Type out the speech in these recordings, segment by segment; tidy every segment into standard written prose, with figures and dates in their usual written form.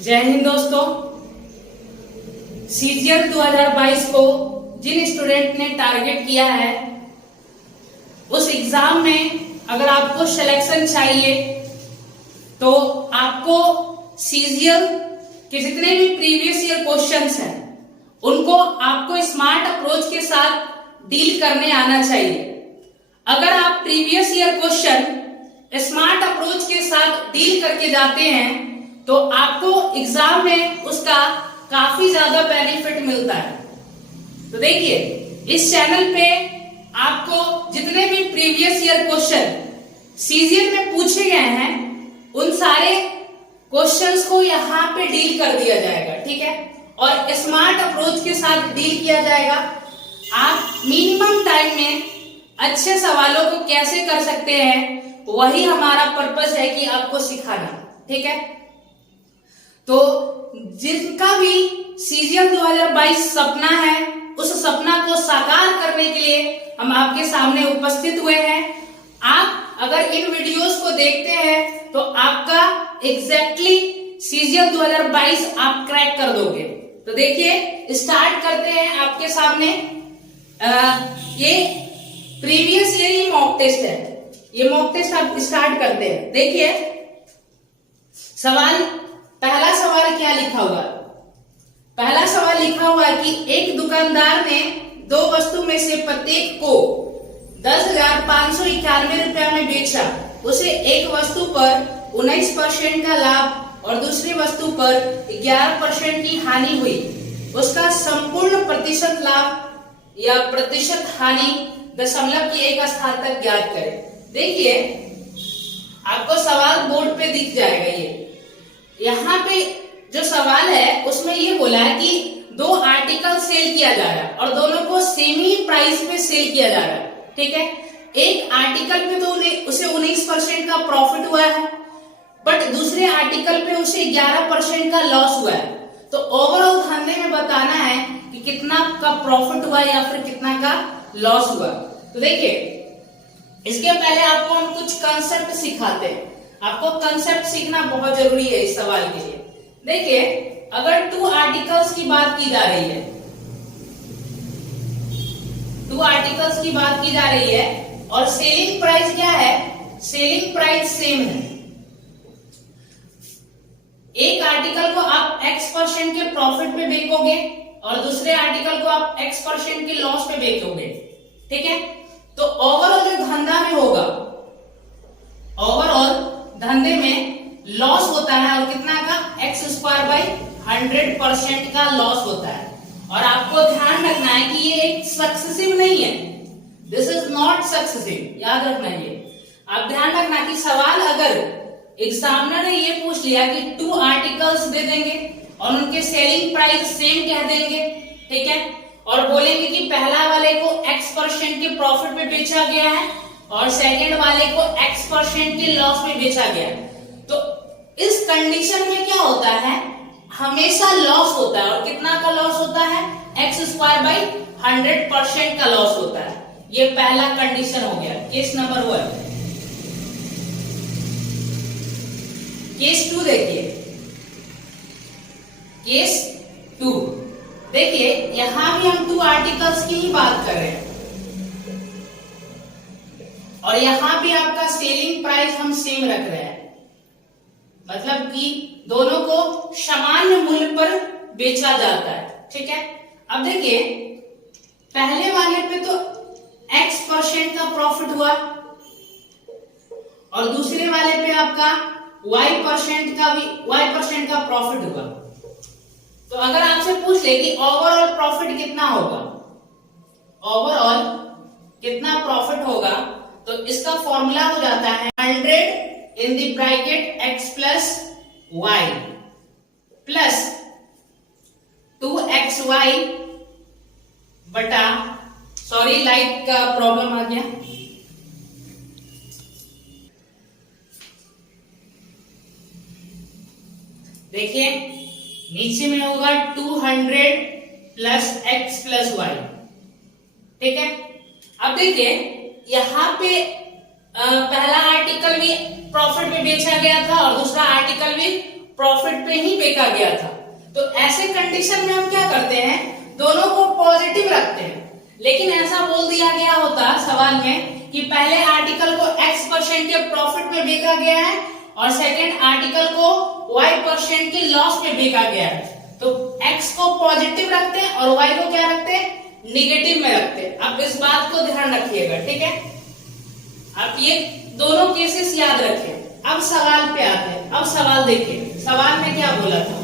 जय हिंद दोस्तों। सीजीएल 2022 को जिन स्टूडेंट ने टारगेट किया है उस एग्जाम में अगर आपको सिलेक्शन चाहिए तो आपको सीजीएल के जितने भी प्रीवियस ईयर क्वेश्चंस हैं उनको आपको स्मार्ट अप्रोच के साथ डील करने आना चाहिए। अगर आप previous year question smart approach के साथ डील करके जाते हैं तो आपको एग्जाम में उसका काफी ज्यादा बेनिफिट मिलता है। तो देखिए, इस चैनल पे आपको जितने भी प्रीवियस ईयर क्वेश्चन सीजीएल में पूछे गए हैं उन सारे क्वेश्चंस को यहाँ पे डील कर दिया जाएगा, ठीक है, और स्मार्ट अप्रोच के साथ डील किया जाएगा। आप मिनिमम टाइम में अच्छे सवालों को कैसे कर सकते हैं वही हमारा पर्पस है कि आपको सिखाना, ठीक है। तो जिनका भी सीजीएल 2022 सपना है उस सपना को साकार करने के लिए हम आपके सामने उपस्थित हुए हैं। आप अगर इन वीडियोस को देखते हैं तो आपका एग्जैक्टली सीजीएल 2022 आप क्रैक कर दोगे। तो देखिए, स्टार्ट करते हैं आपके सामने। ये प्रीवियस ईयर ही मॉक टेस्ट है, ये मॉक टेस्ट आप स्टार्ट करते हैं। देखिए पहला सवाल क्या लिखा हुआ? पहला सवाल लिखा हुआ है कि एक दुकानदार ने दो वस्तु में से प्रत्येक को 10,591 रुपया में बेचा। उसे एक वस्तु पर 19% का लाभ और दूसरी वस्तु पर 11% की हानि हुई। उसका संपूर्ण प्रतिशत लाभ या प्रतिशत हानि दशमलव की एक स्थान तक ज्ञात करें। देखिए, आपको सवाल बोर्ड पे दिख जाएगा। ये यहाँ पे जो सवाल है उसमें ये बोला है कि दो आर्टिकल सेल किया जा रहा है और दोनों को सेम ही प्राइस पे सेल किया जा रहा है, ठीक है। एक आर्टिकल पे तो उसे 19% का प्रॉफिट हुआ है, बट दूसरे आर्टिकल पे उसे 11% का लॉस हुआ है। तो ओवरऑल धंधे में बताना है कि कितना का प्रॉफिट हुआ या फिर कितना का लॉस हुआ। तो देखिए, इसके पहले आपको हम कुछ कंसेप्ट सिखाते हैं। आपको कंसेप्ट सीखना बहुत जरूरी है इस सवाल के लिए। देखिए, अगर टू आर्टिकल्स की बात की जा रही है, टू आर्टिकल्स की बात की जा रही है और सेलिंग प्राइस क्या है? सेलिंग प्राइस सेम है। एक आर्टिकल को आप X% के प्रॉफिट पे बेचोगे और दूसरे आर्टिकल को आप X% के लॉस पे बेचोगे, ठीक है। तो ओवरऑल जो धंधा में होगा, ओवरऑल धंधे में लॉस होता है और कितना का? X²/100% का लॉस होता है। और आपको ध्यान रखना है कि ये एक सक्सेसिव नहीं है, दिस इज नॉट सक्सेसिव, याद रखना ये। आप ध्यान रखना कि सवाल अगर एग्जामिनर ने ये पूछ लिया कि टू आर्टिकल्स दे देंगे और उनके सेलिंग प्राइस सेम कह देंगे, ठीक है, और बोलेंगे कि पहला वाले को X% के प्रॉफिट में बेचा गया है और सेकंड वाले को X% के लॉस में बेचा गया, तो इस कंडीशन में क्या होता है? हमेशा लॉस होता है। और कितना का लॉस होता है? X²/100% का लॉस होता है। ये पहला कंडीशन हो गया, केस नंबर 1। केस 2 देखिए, केस 2 देखिए, यहां भी हम टू आर्टिकल्स की ही बात कर रहे हैं और यहां भी आपका सेलिंग प्राइस हम सेम रख रहे हैं, मतलब कि दोनों को सामान्य मूल्य पर बेचा जाता है, ठीक है। अब देखिए, पहले वाले पे तो X% का प्रॉफिट हुआ और दूसरे वाले पे आपका Y% का प्रॉफिट हुआ। तो अगर आपसे पूछ ले कि ओवरऑल प्रॉफिट कितना होगा, ओवरऑल कितना प्रॉफिट होगा, तो इसका फॉर्मूला हो जाता है 100 इन the bracket X plus Y plus 2XY बटा, सॉरी लाइट का प्रॉब्लम आ गया, देखिए नीचे में होगा 200 प्लस X प्लस Y, ठीक है। अब देखिए, यहाँ पे पहला आर्टिकल भी प्रॉफिट में बेचा गया था और दूसरा आर्टिकल भी प्रॉफिट पे ही बेचा गया था। तो ऐसे कंडीशन में हम क्या करते हैं, दोनों को पॉजिटिव रखते हैं। लेकिन ऐसा बोल दिया गया होता सवाल में कि पहले आर्टिकल को x% के प्रॉफिट में बेचा गया है और सेकंड आर्टिकल को y% के लॉस में बेचा गया है, तो x को पॉजिटिव रखते हैं और y को क्या रखते हैं, निगेटिव में रखते हैं। अब इस बात को ध्यान रखिएगा, ठीक है। आप ये दोनों केसेस याद रखें। अब सवाल पे आते हैं। अब सवाल देखिए, सवाल में क्या बोला था।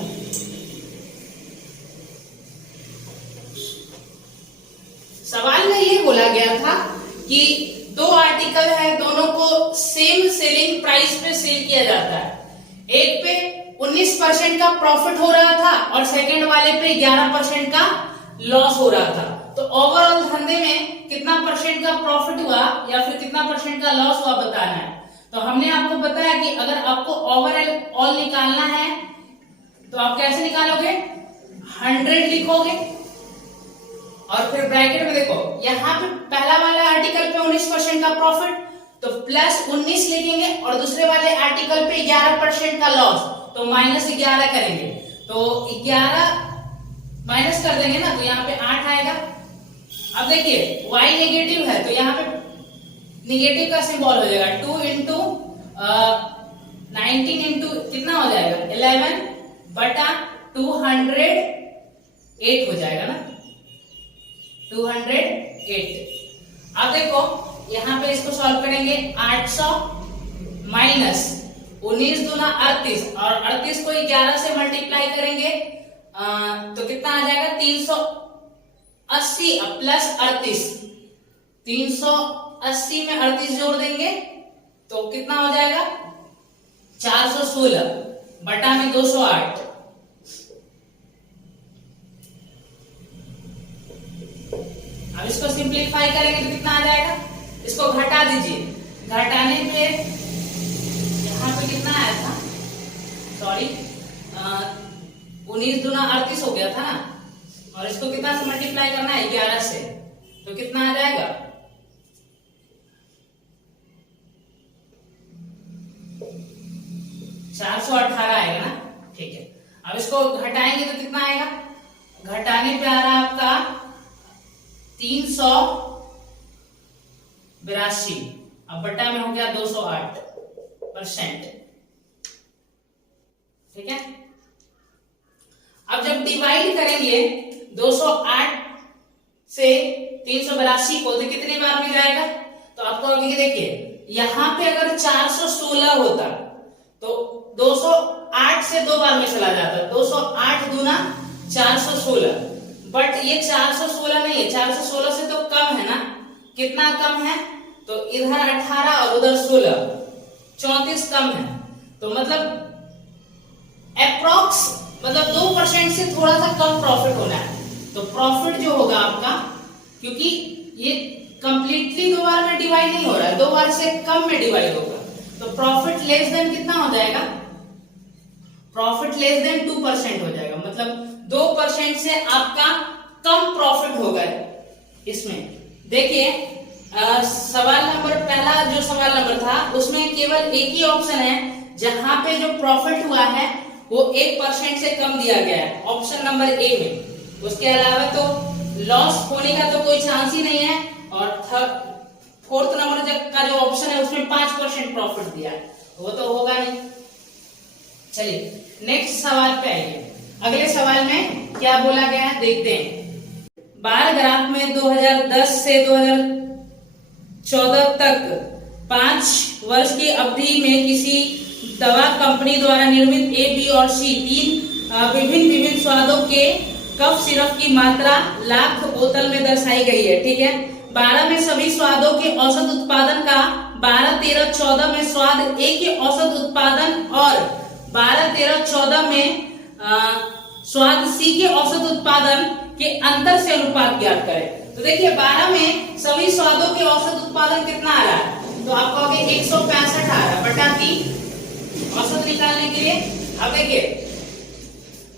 सवाल में ये बोला गया था कि दो आर्टिकल है, दोनों को सेम सेलिंग प्राइस पे सेल किया जाता है। एक पे 19% का प्रॉफिट हो रहा था और सेकंड वाले पे 11% का लॉस हो रहा था। तो ओवरऑल धंधे में कितना परसेंट का प्रॉफिट हुआ या फिर कितना परसेंट का लॉस हुआ बताना है। तो हमने आपको बताया कि अगर आपको ओवरऑल निकालना है तो आप कैसे निकालोगे, 100 लिखोगे और फिर ब्रैकेट में देखो, यहाँ पे पहला वाला आर्टिकल पे 19% का प्रॉफिट, तो प्लस 19 लिखेंगे और दूसरे वाले आर्टिकल पे 11% का लॉस, तो -11 करेंगे। तो 11 माइनस कर देंगे ना, तो यहाँ पे 8 आएगा। अब देखिए y नेगेटिव है तो यहाँ पे नेगेटिव का सिंबल हो जाएगा, 2 इंटू 19 इंटू कितना हो जाएगा, 11 बटा 208 हो जाएगा ना, 208। अब देखो यहाँ पे इसको सॉल्व करेंगे, 800 माइनस 19 दूना 38 और 38 को 11 से मल्टीप्लाई करेंगे तो कितना आ जाएगा, 380 प्लस 38, 380 में 38 जोड़ देंगे तो कितना हो जाएगा, 416 बटा में 208। अब इसको सिंप्लीफाई करेंगे तो कितना आ जाएगा, इसको घटा दीजिए, घटाने पे यहाँ पे कितना आया था, सॉरी 19 दूना 38 हो गया था ना, और इसको कितना से मल्टीप्लाई करना है, 11 से, तो कितना आ जाएगा, 418 आएगा ना, ठीक है। अब इसको घटाएंगे तो कितना आएगा, घटाने पे आ रहा है आपका 382, अब बटा में हो गया 208%, ठीक है। अब जब डिवाइड करेंगे 208 से 382 को तो कितनी बार में जाएगा, तो आपको अभी देखिए यहां पे अगर 416 होता तो 208 से 2 बार में चला जाता, 208 दूना 416, बट ये 416 नहीं है, 416 से तो कम है ना, कितना कम है, तो इधर 18 और उधर 16, 34 कम है, तो मतलब अप्रॉक्स मतलब 2% से थोड़ा सा कम प्रॉफिट होना है। तो प्रॉफिट जो होगा आपका, क्योंकि ये कंप्लीटली 2 बार में डिवाइड नहीं हो रहा है, 2 बार से कम में डिवाइड होगा, तो प्रॉफिट लेस देन कितना हो जाएगा, प्रॉफिट लेस देन 2% हो जाएगा, मतलब 2% से आपका कम प्रॉफिट होगा इसमें। देखिए सवाल नंबर पहला जो सवाल नंबर था उसमें केवल एक ही ऑप्शन है जहां पे जो प्रॉफिट हुआ है वो 1% से कम दिया गया है, ऑप्शन नंबर ए में। उसके अलावा तो लॉस होने का तो कोई चांस ही नहीं है, और फोर्थ नंबर का जो ऑप्शन है उसमें 5% प्रॉफिट दिया है, वो तो होगा नहीं। चलिए नेक्स्ट सवाल पे आइए। अगले सवाल में क्या बोला गया है देखते हैं। बार ग्राफ में 2010 से 2014 तक 5 वर्ष की अवधि में किसी दवा कंपनी द्वारा निर्मित ए, बी और सी 3 विभिन्न स्वादों के कफ सिरप की मात्रा लाख बोतल में दर्शाई गई है, ठीक है। 12 में सभी स्वादों के औसत उत्पादन का 12, 13, 14 में स्वाद ए के औसत उत्पादन और 12, 13, 14 में स्वाद सी के औसत उत्पादन के अंतर से अनुपात ज्ञात करें। तो देखिए 12 में सभी स्वादों के औसत उत्पादन कितना आ रहा है, तो आप कहोगे 165 आ रहा है बटा 3 औसत निकालने के लिए। अब देखिए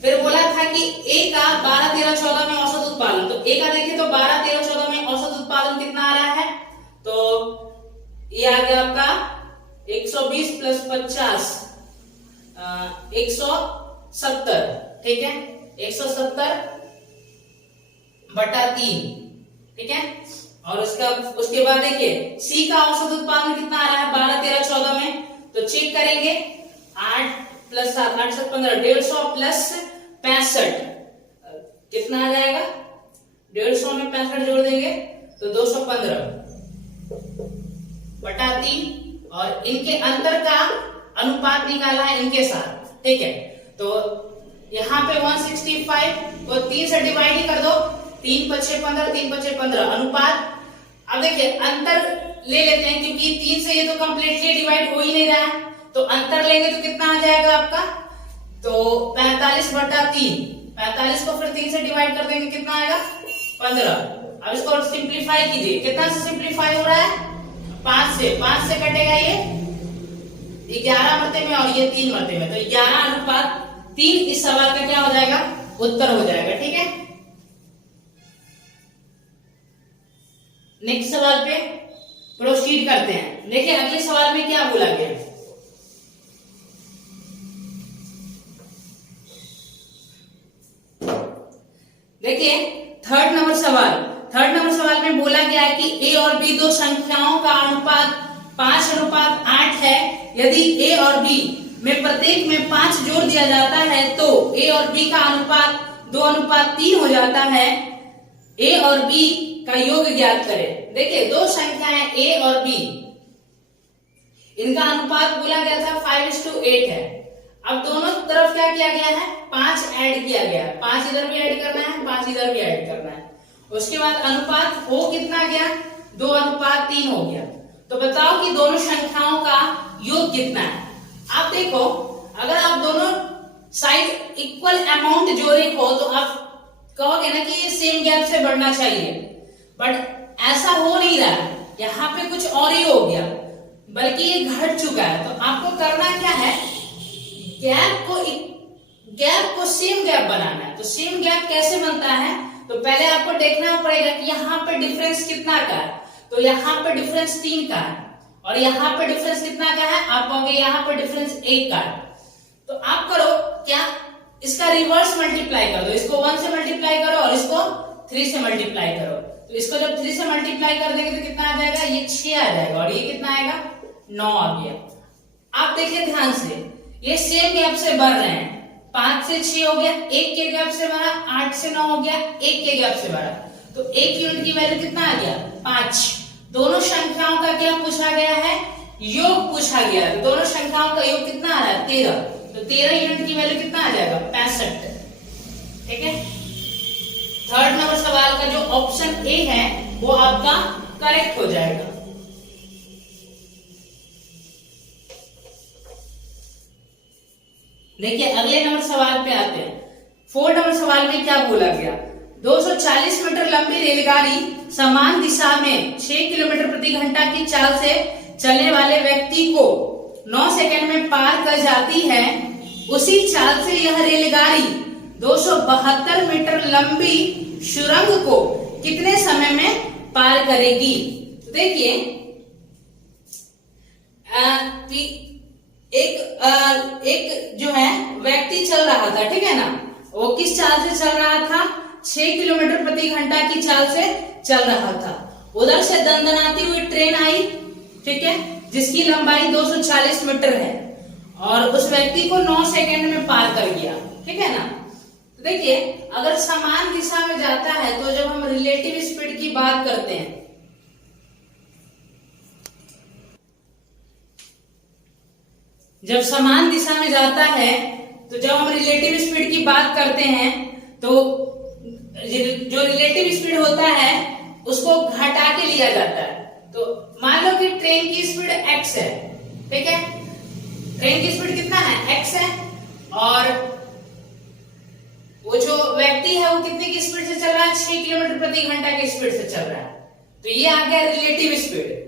फिर बोला था कि ए का 12, 13, 14 में औसत उत्पादन, तो ए का देखिए तो 12, 13, 14 में औसत उत्पादन कितना आ रहा है, तो ये आ गया आपका 120 प्लस 50 170, ठीक है, 170/3, ठीक है। और उसके बाद देखिए सी का औसत उत्पादन कितना आ रहा है 12, 13, 14 में, तो चेक करेंगे 8 + 7, 8, 7, 15, 150 प्लस 65 कितना आ जाएगा, 150 में 65 जोड़ देंगे तो 215/3, और इनके अंतर का अनुपात निकाला है इनके साथ, ठीक है। तो यहाँ पे 165 को 3 से डिवाइड ही कर दो, 3 × 5 = 15, 3 × 5 = 15 अनुपात। अब देखिए अंतर ले लेते हैं क्योंकि 3 से ये तो कंप्लीटली डिवाइड हो ही नहीं रहा है, तो अंतर लेंगे तो कितना आ जाएगा आपका, तो 45/3, 45 को फिर 3 से डिवाइड कर देंगे कितना आएगा 15। अब इसको सिंप्लीफाई कीजिए, कितना से सिंप्लीफाई हो रहा है 5 से कटेगा ये 11 मरते में और ये 3 मरते में, तो 11/3 इस सवाल का क्या हो जाएगा, उत्तर हो जाएगा, ठीक है। नेक्स्ट सवाल पे प्रोसीड करते हैं। देखिए अगले सवाल में क्या बोला गया, देखिए थर्ड नंबर सवाल में बोला गया है कि ए और बी दो संख्याओं का अनुपात 5:8 है। यदि ए और बी में प्रत्येक में 5 जोड़ दिया जाता है तो ए और बी का अनुपात 2:3 हो जाता है। ए और बी का योग ज्ञात करें। देखिए दो संख्याएं ए और बी, इनका अनुपात बोला गया था 5:8 है। अब दोनों तरफ क्या किया गया है, 5 ऐड किया गया है, 5 इधर भी ऐड करना है, 5 इधर भी ऐड करना है। उसके बाद अनुपात हो कितना गया, 2:3 हो गया। तो बताओ कि दोनों संख्याओं का योग कितना है। आप देखो अगर आप दोनों साइड इक्वल अमाउंट जोड़े हो तो आप कहोगे ना कि ये सेम गैप से बढ़ना चाहिए, बट ऐसा हो नहीं रहा है, यहाँ पे कुछ और ही हो गया, बल्कि ये घट चुका है। तो आपको करना क्या है, गैप को सेम गैप बनाना है। तो सेम गैप कैसे बनता है, तो पहले आपको देखना पड़ेगा कि यहाँ पे डिफरेंस कितना का है, तो यहाँ पे डिफरेंस 3 का है, और यहाँ पे डिफरेंस कितना का है, आप कहोगे यहाँ पे डिफरेंस 1 का है। तो आप करो क्या, इसका रिवर्स मल्टीप्लाई कर दो, इसको 1 से मल्टीप्लाई करो और इसको 3 से मल्टीप्लाई करो। तो इसको जब 3 से मल्टीप्लाई कर देंगे तो कितना आ जाएगा, ये 6 आ जाएगा, और ये कितना आएगा 9 आ गया। आप देखिए ध्यान से, ये सेम गैप से बढ़ रहे हैं, 5 से 6 हो गया, 1 के गैप से बढ़ा, 8 से 9 हो गया, 1 के गैप से बढ़ा, तो 1 यूनिट की वैल्यू कितना आ गया 5। दोनों संख्याओं का क्या पूछा गया है, योग पूछा गया है। तो दोनों संख्याओं का योग कितना आ रहा है 13, तो 13 यूनिट की वैल्यू कितना आ जाएगा 65, ठीक है। थर्ड नंबर सवाल का जो ऑप्शन ए है वो आपका करेक्ट हो जाएगा। देखिए अगले नंबर सवाल पे आते हैं। 4 नंबर सवाल में क्या बोला गया, 240 मीटर लंबी रेलगाड़ी समान दिशा में 6 किलोमीटर प्रति घंटा की चाल से चलने वाले व्यक्ति को 9 सेकंड में पार कर जाती है। उसी चाल से यह रेलगाड़ी 272 मीटर लंबी सुरंग को कितने समय में पार करेगी। देखिए एक जो है व्यक्ति चल रहा था, ठीक है ना, वो किस चाल से चल रहा था, 6 किलोमीटर प्रति घंटा की चाल से चल रहा था। उधर से दंदनाती हुई ट्रेन आई, ठीक है, जिसकी लंबाई 240 मीटर है, और उस व्यक्ति को 9 सेकंड में पार कर गया, ठीक है ना। तो देखिए अगर समान दिशा में जाता है तो जब हम रिलेटिव स्पीड की बात करते हैं, जब समान दिशा में जाता है तो जब हम रिलेटिव स्पीड की बात करते हैं तो जो रिलेटिव स्पीड होता है उसको घटा के लिया जाता है। तो मान लो कि ट्रेन की स्पीड x है, ठीक है, ट्रेन की स्पीड कितना है x है, और वो जो व्यक्ति है वो कितने की स्पीड से चल रहा है, 6 किलोमीटर प्रति घंटा की स्पीड से चल रहा है। तो ये आ गया रिलेटिव स्पीड।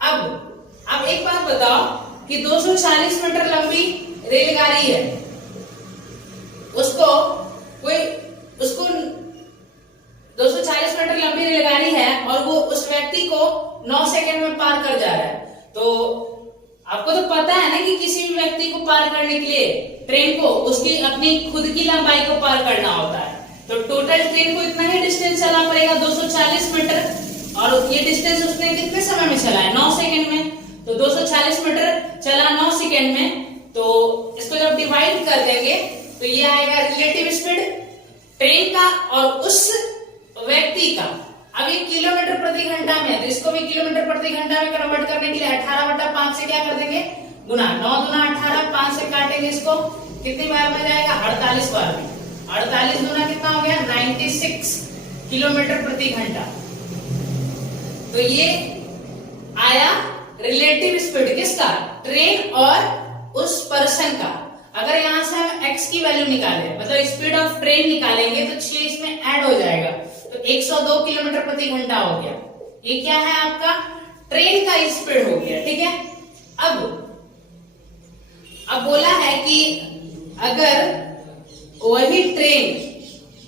अब एक बात बताओ कि 240 मीटर लंबी रेलगाड़ी है, उसको 240 मीटर लंबी रेलगाड़ी है और वो उस व्यक्ति को 9 सेकंड में पार कर जा रहा है। तो आपको तो पता है ना कि किसी भी व्यक्ति को पार करने के लिए ट्रेन को उसकी अपनी खुद की लंबाई को पार करना होता है। तो टोटल ट्रेन को इतना ही डिस्टेंस चलना पड़ेगा 240 मीटर और ये डिस्टेंस उसने कितने समय में चला है 9 सेकंड में। तो 240 मीटर चला 9 सेकंड में, तो इसको जब डिवाइड कर देंगे तो ये आएगा रिलेटिव स्पीड ट्रेन का और उस व्यक्ति का। अब ये किलोमीटर प्रति घंटा में है तो इसको भी किलोमीटर प्रति घंटा में कन्वर्ट करने के लिए 18/5 से क्या कर देंगे गुना, 9 दूना 18, 5 से काटेंगे इसको, कितनी बार में जाएगा 48 बार में। 48 दूना कितना हो गया 96 किलोमीटर प्रति घंटा। तो ये आया रिलेटिव स्पीड किसका, ट्रेन और उस पर्सन का। अगर यहां से हम x की वैल्यू निकालें, मतलब स्पीड ऑफ ट्रेन निकालेंगे तो 6 इसमें ऐड हो जाएगा तो 102 किलोमीटर प्रति घंटा हो गया। ये क्या है आपका ट्रेन का स्पीड हो गया, ठीक है। अब बोला है कि अगर वही ट्रेन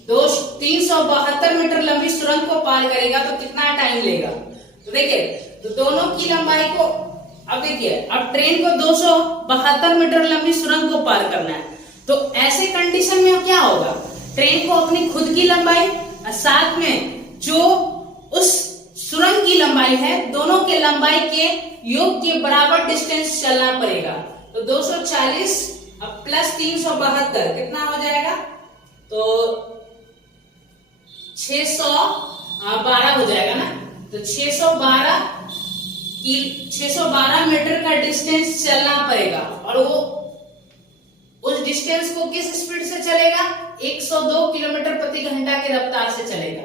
372 मीटर लंबी सुरंग को पार करेगा तो कितना टाइम लेगा। तो देखिए तो दोनों की लंबाई को, अब देखिए अब ट्रेन को 272 मीटर लंबी सुरंग को पार करना है तो ऐसे कंडीशन में क्या होगा, ट्रेन को अपनी खुद की लंबाई और साथ में जो उस सुरंग की लंबाई है दोनों के लंबाई के योग के बराबर डिस्टेंस चलना पड़ेगा। तो 240 अब प्लस 372 कितना हो जाएगा, तो 612 हो जाएगा ना। तो 612 मीटर का डिस्टेंस चलना पड़ेगा और वो उस डिस्टेंस को किस स्पीड से चलेगा 102 किलोमीटर प्रति घंटा की रफ्तार से चलेगा।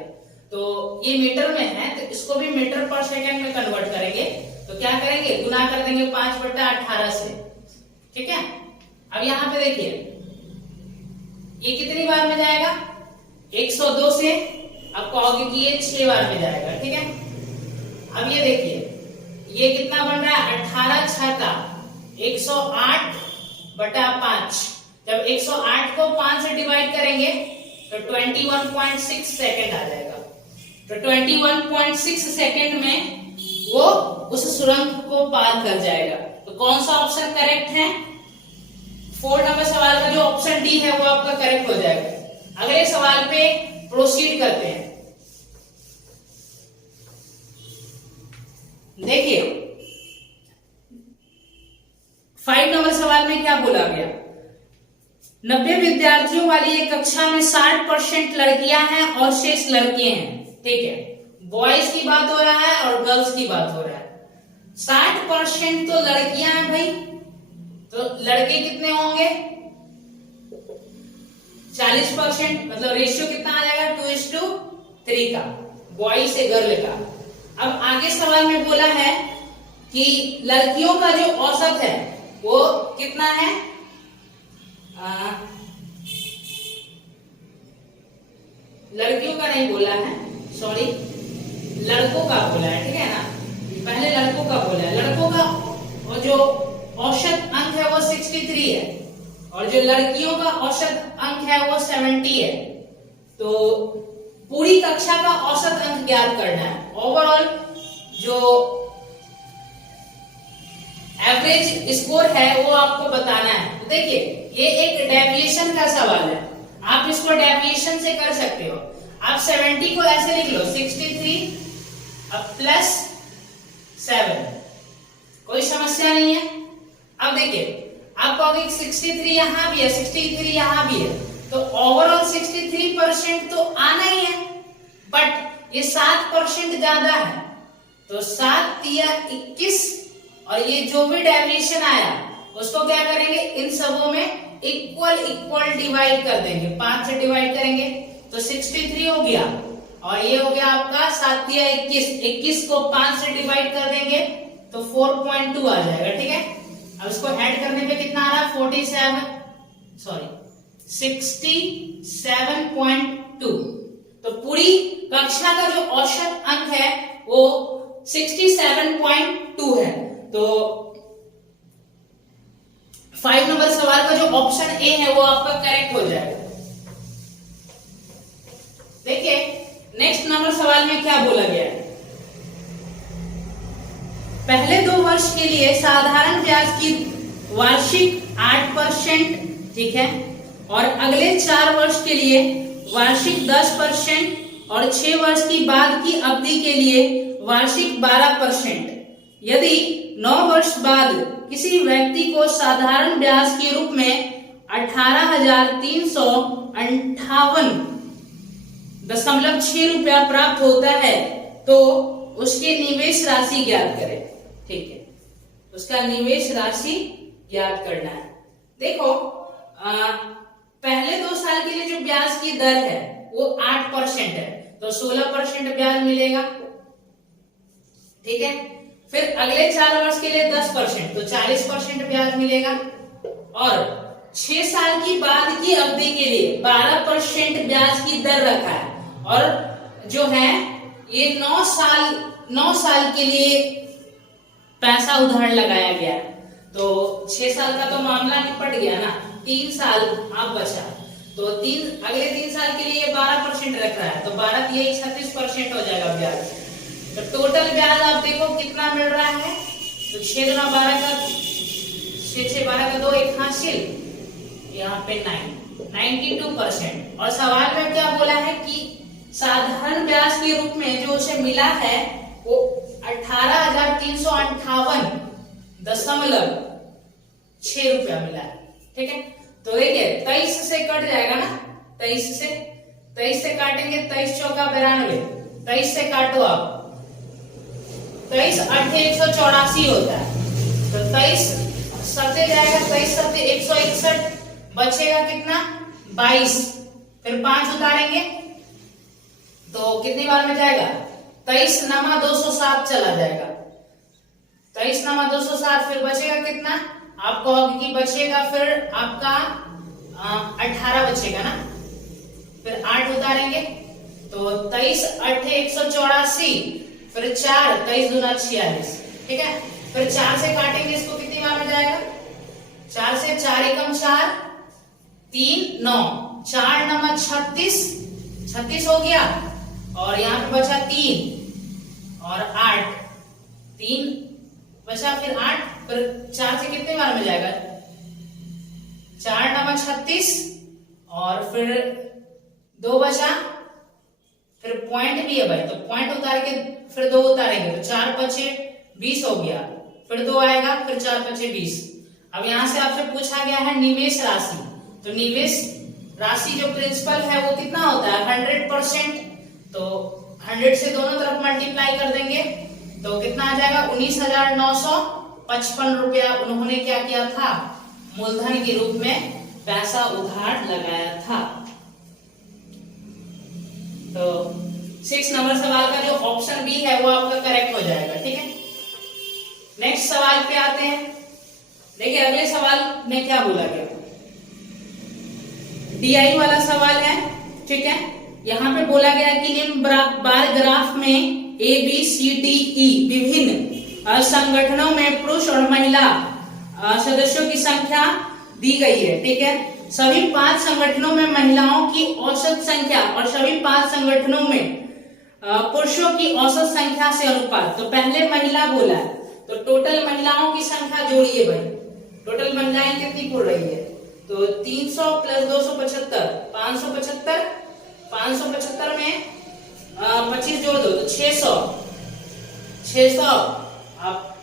तो ये मीटर में है तो इसको भी मीटर पर सेकंड में कन्वर्ट करेंगे तो क्या करेंगे गुना कर देंगे 5/18 से, ठीक है। अब यहाँ पे देखिए ये कितनी बार में जाएगा 102 से, आप कहोगे कि ये 6 बार में जाएगा, ठीक है। अब ये देखिए ये कितना बन रहा है 18 छाता 108/5। जब 108 को 5 से डिवाइड करेंगे तो 21.6 सेकंड आ जाएगा। तो 21.6 सेकंड में वो उस सुरंग को पार कर जाएगा। तो कौन सा ऑप्शन करेक्ट है, 4 नंबर सवाल का जो ऑप्शन डी है वो आपका करेक्ट हो जाएगा। अगले सवाल पे प्रोसीड करते हैं। देखिए 5 नंबर सवाल में क्या बोला गया, 90 विद्यार्थियों वाली एक कक्षा में 60% लड़कियां हैं और शेष लड़के हैं, ठीक है। बॉयज की बात हो रहा है और गर्ल्स की बात हो रहा है। 60% तो लड़कियां हैं भाई, तो लड़के कितने होंगे 40%, मतलब रेशियो कितना आ जाएगा 2:3 का, बॉय से गर्ल का। अब आगे सवाल में बोला है कि लड़कियों का जो औसत है वो कितना है, लड़कियों का नहीं बोला है, सॉरी लड़कों का बोला है, ठीक है ना। पहले लड़कों का बोला है, लड़कों का जो औसत अंक है वो 63 है और जो लड़कियों का औसत अंक है वो 70 है। तो पूरी कक्षा का औसत अंक ज्ञात करना है, ओवरऑल जो एवरेज स्कोर है वो आपको बताना है। तो देखिए ये एक डेविएशन का सवाल है, आप इसको डेविएशन से कर सकते हो। आप 70 को ऐसे लिख लो 63 अब प्लस 7, कोई समस्या नहीं है। अब देखिए आप कहोगे 63 यहां भी है 63 यहां भी है, तो ओवरऑल 63% तो आना ही है, बट ये 7% ज्यादा है। तो 7 या 21 और ये जो भी डेविएशन आया उसको क्या करेंगे इन सबों में इक्वल डिवाइड कर देंगे, 5 से डिवाइड करेंगे तो 63 हो गया और ये हो गया आपका 7 या 21 को 5 से डिवाइड कर देंगे तो 4.2 आ जाएगा, ठीक है। अब इसको ऐड करने पे कितना आ रहा है 67.2। तो पूरी कक्षा का जो औसत अंक है वो 67.2 है। तो 5 नंबर सवाल का जो ऑप्शन ए है वो आपका करेक्ट हो जाएगा। देखिए नेक्स्ट नंबर सवाल में क्या बोला गया है, पहले 2 वर्ष के लिए साधारण ब्याज की वार्षिक 8%, ठीक है, और अगले 4 वर्ष के लिए वार्षिक 10% और 6 वर्ष की बाद की अवधि के लिए वार्षिक 12%। यदि 9 वर्ष बाद किसी व्यक्ति को साधारण ब्याज के रूप में 18,358.6 रुपया प्राप्त होता है तो उसके निवेश राशि ज्ञात करें। ठीक है, उसका निवेश राशि ज्ञात करना है। देखो पहले 2 साल के लिए जो ब्याज की दर है वो 8% है, तो 16% ब्याज मिलेगा। ठीक है, फिर अगले 4 वर्ष के लिए 10%, तो 40% ब्याज मिलेगा। और 6 साल की बाद की अवधि के लिए 12% ब्याज की दर रखा है, और जो है ये 9 साल के लिए पैसा उधार लगाया गया। तो 6 साल का तो मामला निपट गया ना, 3 साल आप बचा, तो अगले 3 साल के लिए 12% रख रहा है, तो 12 ये 36% हो जाएगा ब्याज। तो टोटल ब्याज आप देखो कितना मिल रहा है, तो 6 गुना 12 का 6 12 का 2 एक हासिल, यहाँ पे 92%। और सवाल में क्या बोला है कि साधारण ब्याज के रूप में जो उसे मिला है वो 18,358.6 रुपया मिला है। ठीक है, तो देखिए 23 से कट जाएगा ना, 23 से काटेंगे, 23 चौका 92, 23 से काटो आप, 23 8 184 होता है, तो 23 सत्ते जाएगा, 23 सत्ते 161, बचेगा कितना 22, फिर 5 उतारेंगे तो कितनी बार में जाएगा, 23 नमा 207 चला जाएगा, 23 नमा 207, फिर बचेगा कितना, आप कहोगे कि बचेगा फिर आपका 18 बचेगा ना, फिर 8 उतारेंगे तो 23 8 184, फिर 4 23 दूना 46। ठीक है, फिर 4 से काटेंगे इसको, कितनी बार में जाएगा, 4 से 4 एकम 4 3 9, 4 नमा 36 हो गया, और यहाँ पे बचा 3 और 8, 3 बचा, फिर 8, फिर 4 से कितने बार में जाएगा, 4 नमा 36, और फिर 2 बचा, फिर पॉइंट भी है भाई, तो पॉइंट उतार के फिर 2 उतारेंगे, तो 4 पचे 20 हो गया, फिर 2 आएगा, फिर 4 पचे 20। अब यहां से आपसे पूछा गया है निवेश राशि, तो निवेश राशि जो प्रिंसिपल है वो कितना होता है 100%, तो 100 से दोनों तरफ मल्टीप्लाई कर देंगे तो कितना आ जाएगा 19,955 रुपया उन्होंने क्या किया था, मूलधन के रूप में पैसा उधार लगाया था। तो 6 नंबर सवाल का जो ऑप्शन बी है वो आपका करेक्ट हो जाएगा। ठीक है, नेक्स्ट सवाल पे आते हैं। देखिए अगले सवाल में क्या बोला गया, डीआई वाला सवाल है। ठीक है, यहाँ पे बोला गया कि निम्न बार ग्राफ में ABCDE विभिन्न संगठनों में पुरुष और महिला सदस्यों की संख्या दी गई है। ठीक है, सभी 5 संगठनों में महिलाओं की औसत संख्या और सभी 5 संगठनों में पुरुषों की औसत संख्या से अनुपात। तो पहले महिला बोला है, तो टोटल महिलाओं की संख्या जोड़िए भाई, टोटल महिलाएं कितनी पुर रही है, तो 300 प्लस 275 575, 575 में 25 जोड़ दो तो 600 आप,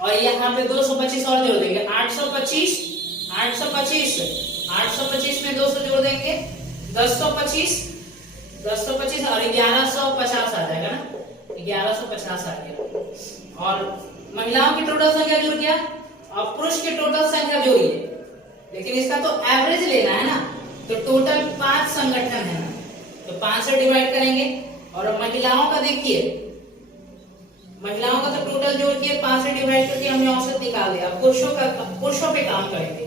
और यहाँ पे 225 और जोड़ देंगे 825 में 200 जोड़ देंगे 1025 और 1150 आ जाएगा ना, 1150 आ गया। और महिलाओं की टोटल संख्या जुड़ गया, और पुरुष की टोटल संख्या जोड़िए, लेकिन इसका तो एवरेज लेना है ना, तो टोटल 5 संगठन है ना, तो 5 से डिवाइड करेंगे। और महिलाओं का देखिए, महिलाओं का तो टोटल जोड़ के 5 से डिवाइड करके हमने औसत निकाल दिया। पुरुषों पे काम करेंगे,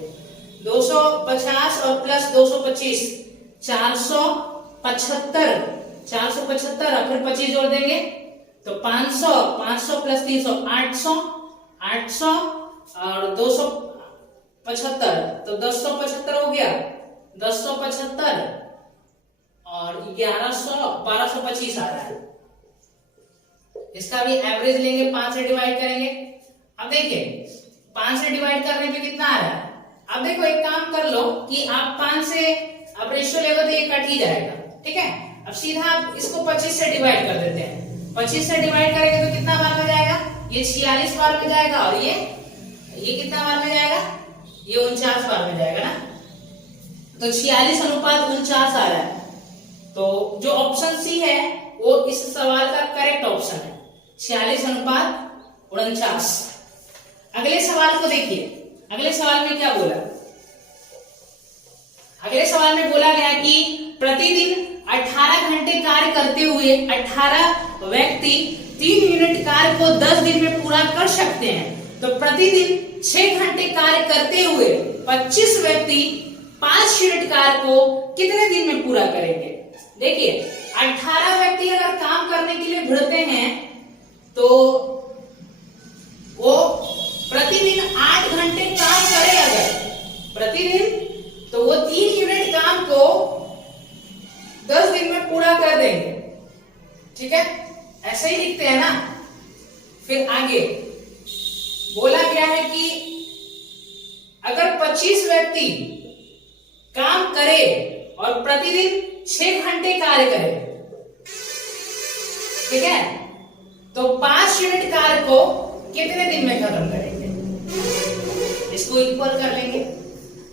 250 और प्लस 225 475 और फिर 25 जोड़ देंगे तो 500 प्लस 300 800 और 275 तो 1075 हो गया, 1075 और 1225 आ रहा है। इसका भी एवरेज लेंगे, 5 से डिवाइड करेंगे अब देखिए 5 से डिवाइड करने पे कितना आ रहा है। अब देखो एक काम कर लो कि आप 5 से अब रेशियो लेगा तो ये कट ही जाएगा, ठीक है। अब सीधा आप इसको 25 से डिवाइड कर देते हैं। 25 से डिवाइड करेंगे तो कितना बार में जाएगा, ये 46 बार में जाएगा, और ये कितना बार में जाएगा, ये 49 बार में जाएगा ना। तो 46:49 आ रहा है। तो जो ऑप्शन सी है वो इस सवाल का करेक्ट ऑप्शन है, 46:49। अगले सवाल को देखिए, अगले सवाल में क्या बोला। अगले सवाल में बोला गया कि प्रतिदिन 18 घंटे कार्य करते हुए 18 व्यक्ति 3 यूनिट कार्य को 10 दिन में पूरा कर सकते हैं। तो प्रतिदिन 6 घंटे कार्य करते हुए 25 व्यक्ति 5 यूनिट कार्य को कितने दिन में पूरा करेंगे। देखिए 18 व्यक्ति अगर काम करने के लिए भिड़ते हैं तो वो प्रतिदिन 8 घंटे काम करे अगर प्रतिदिन, तो वो 3 यूनिट काम को 10 दिन में पूरा कर देंगे, ठीक है। ऐसे ही लिखते हैं ना। फिर आगे बोला गया है कि अगर 25 व्यक्ति काम करे और प्रतिदिन 6 घंटे कार्य करे, ठीक है, तो 5 यूनिट कार्य को कितने दिन में खत्म करेंगे। इसको इक्वल कर लेंगे।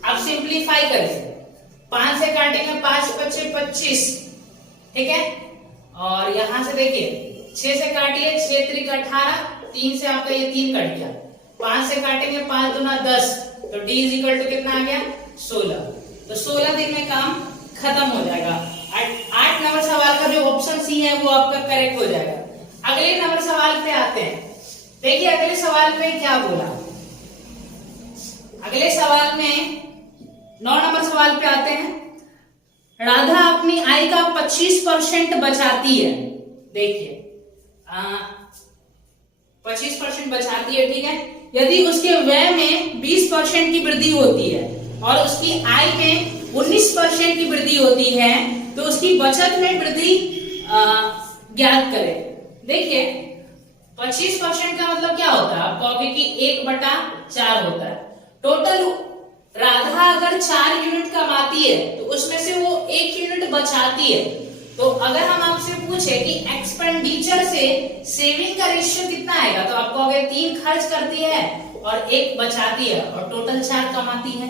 अब सिंप्लीफाई करेंगे, 5 से काटेंगे 5 × 5 = 25, ठीक है। और यहां से देखिए 6 से काटिए 6 × 3 = 18, 3 से आपका ये 3 कट गया, 5 से काटेंगे 5 दूना 10, तो d = कितना आ गया 16। तो 16 दिन में काम खत्म हो जाएगा। 8 नंबर सवाल का जो ऑप्शन सी है वो आपका करेक्ट हो जाएगा। अगले नंबर सवाल पे आते हैं। देखिए अगले सवाल में क्या बोला। अगले सवाल में 9 नंबर सवाल पे आते हैं। राधा अपनी आय का 25% बचाती है। देखिए 25% बचाती है, ठीक है। यदि उसके व्यय में 20% की वृद्धि होती है और उसकी आय में 19% की वृद्धि होती है तो उसकी बचत में वृद्धि ज्ञात करें। देखिए 25% का मतलब क्या होता है, आप कहोगे कि 1/4 होता है। टोटल राधा अगर 4 यूनिट कमाती है तो उसमें से वो 1 यूनिट बचाती है। तो अगर हम आपसे पूछे कि एक्सपेंडिचर से सेविंग का रेशियो कितना आएगा, तो आप कहोगे 3 खर्च करती है और 1 बचाती है और टोटल 4 कमाती है,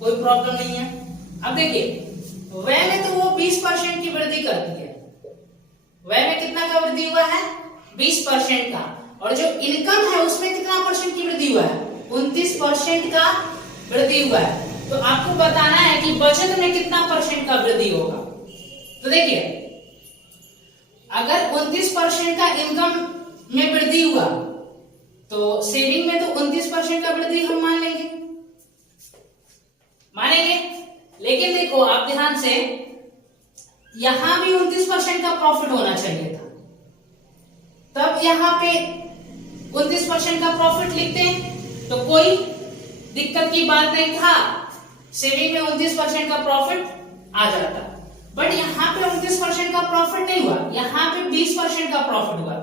कोई प्रॉब्लम नहीं है। अब देखिए व्यय में तो वो 20% की वृद्धि करती है। व्यय में कितना का वृद्धि हुआ है, 20% का। और जो इनकम है उसमें कितना परसेंट की वृद्धि हुआ है, 29% का वृद्धि हुआ है। तो आपको बताना है कि बचत में कितना परसेंट का वृद्धि होगा। तो देखिए अगर 29% का इनकम में वृद्धि हुआ तो सेविंग में तो 29% का वृद्धि हम मान लेंगे, मानेंगे। लेकिन देखो आप ध्यान से, यहां भी 29% का प्रॉफिट होना चाहिए था, तब यहां पे 29% का प्रॉफिट लिखते हैं तो कोई दिक्कत की बात नहीं था, सेविंग में 29% का प्रॉफिट आ जाता। बट यहाँ पे 29% का प्रॉफिट नहीं हुआ, यहाँ पे 20% का प्रॉफिट हुआ,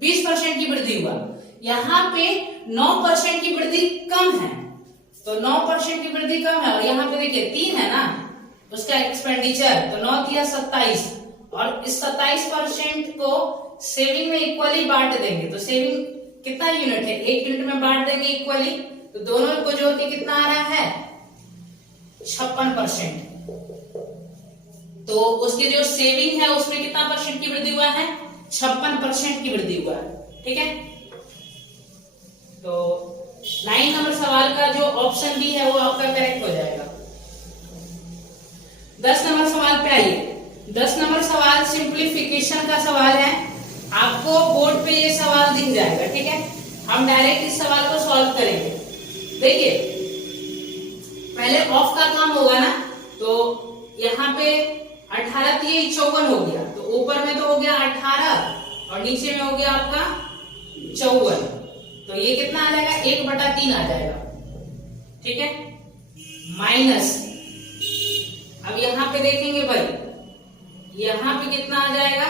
20% की वृद्धि हुआ। यहाँ पे 9% की वृद्धि कम है, तो 9% की वृद्धि कम है। और यहाँ पे देखिए 3 है ना उसका एक्सपेंडिचर, तो 9 × 27, और इस 27% को सेविंग में इक्वली बांट देंगे। तो सेविंग कितना यूनिट है, 1 यूनिट में बांट देंगे इक्वली, तो दोनों को जोड़ के कितना आ रहा है 56%। तो उसकी जो सेविंग है उसमें कितना परसेंट की वृद्धि हुआ है, 56% की वृद्धि हुआ है, ठीक है। तो 9 नंबर सवाल का जो ऑप्शन बी है वो आपका करेक्ट हो जाएगा। 10 नंबर सवाल पे आइए। 10 नंबर सवाल सिंप्लीफिकेशन का सवाल है। आपको बोर्ड पे ये सवाल दिख जाएगा, ठीक है। हम डायरेक्ट इस सवाल को सॉल्व करेंगे। देखिए पहले ऑफ का काम होगा ना, तो यहाँ पे 18 × 3 = 54 हो गया, तो ऊपर में तो हो गया 18 और नीचे में हो गया आपका 54, तो ये कितना आ जाएगा 1/3 आ जाएगा, ठीक है। माइनस, अब यहाँ पे देखेंगे भाई, यहाँ पे कितना आ जाएगा,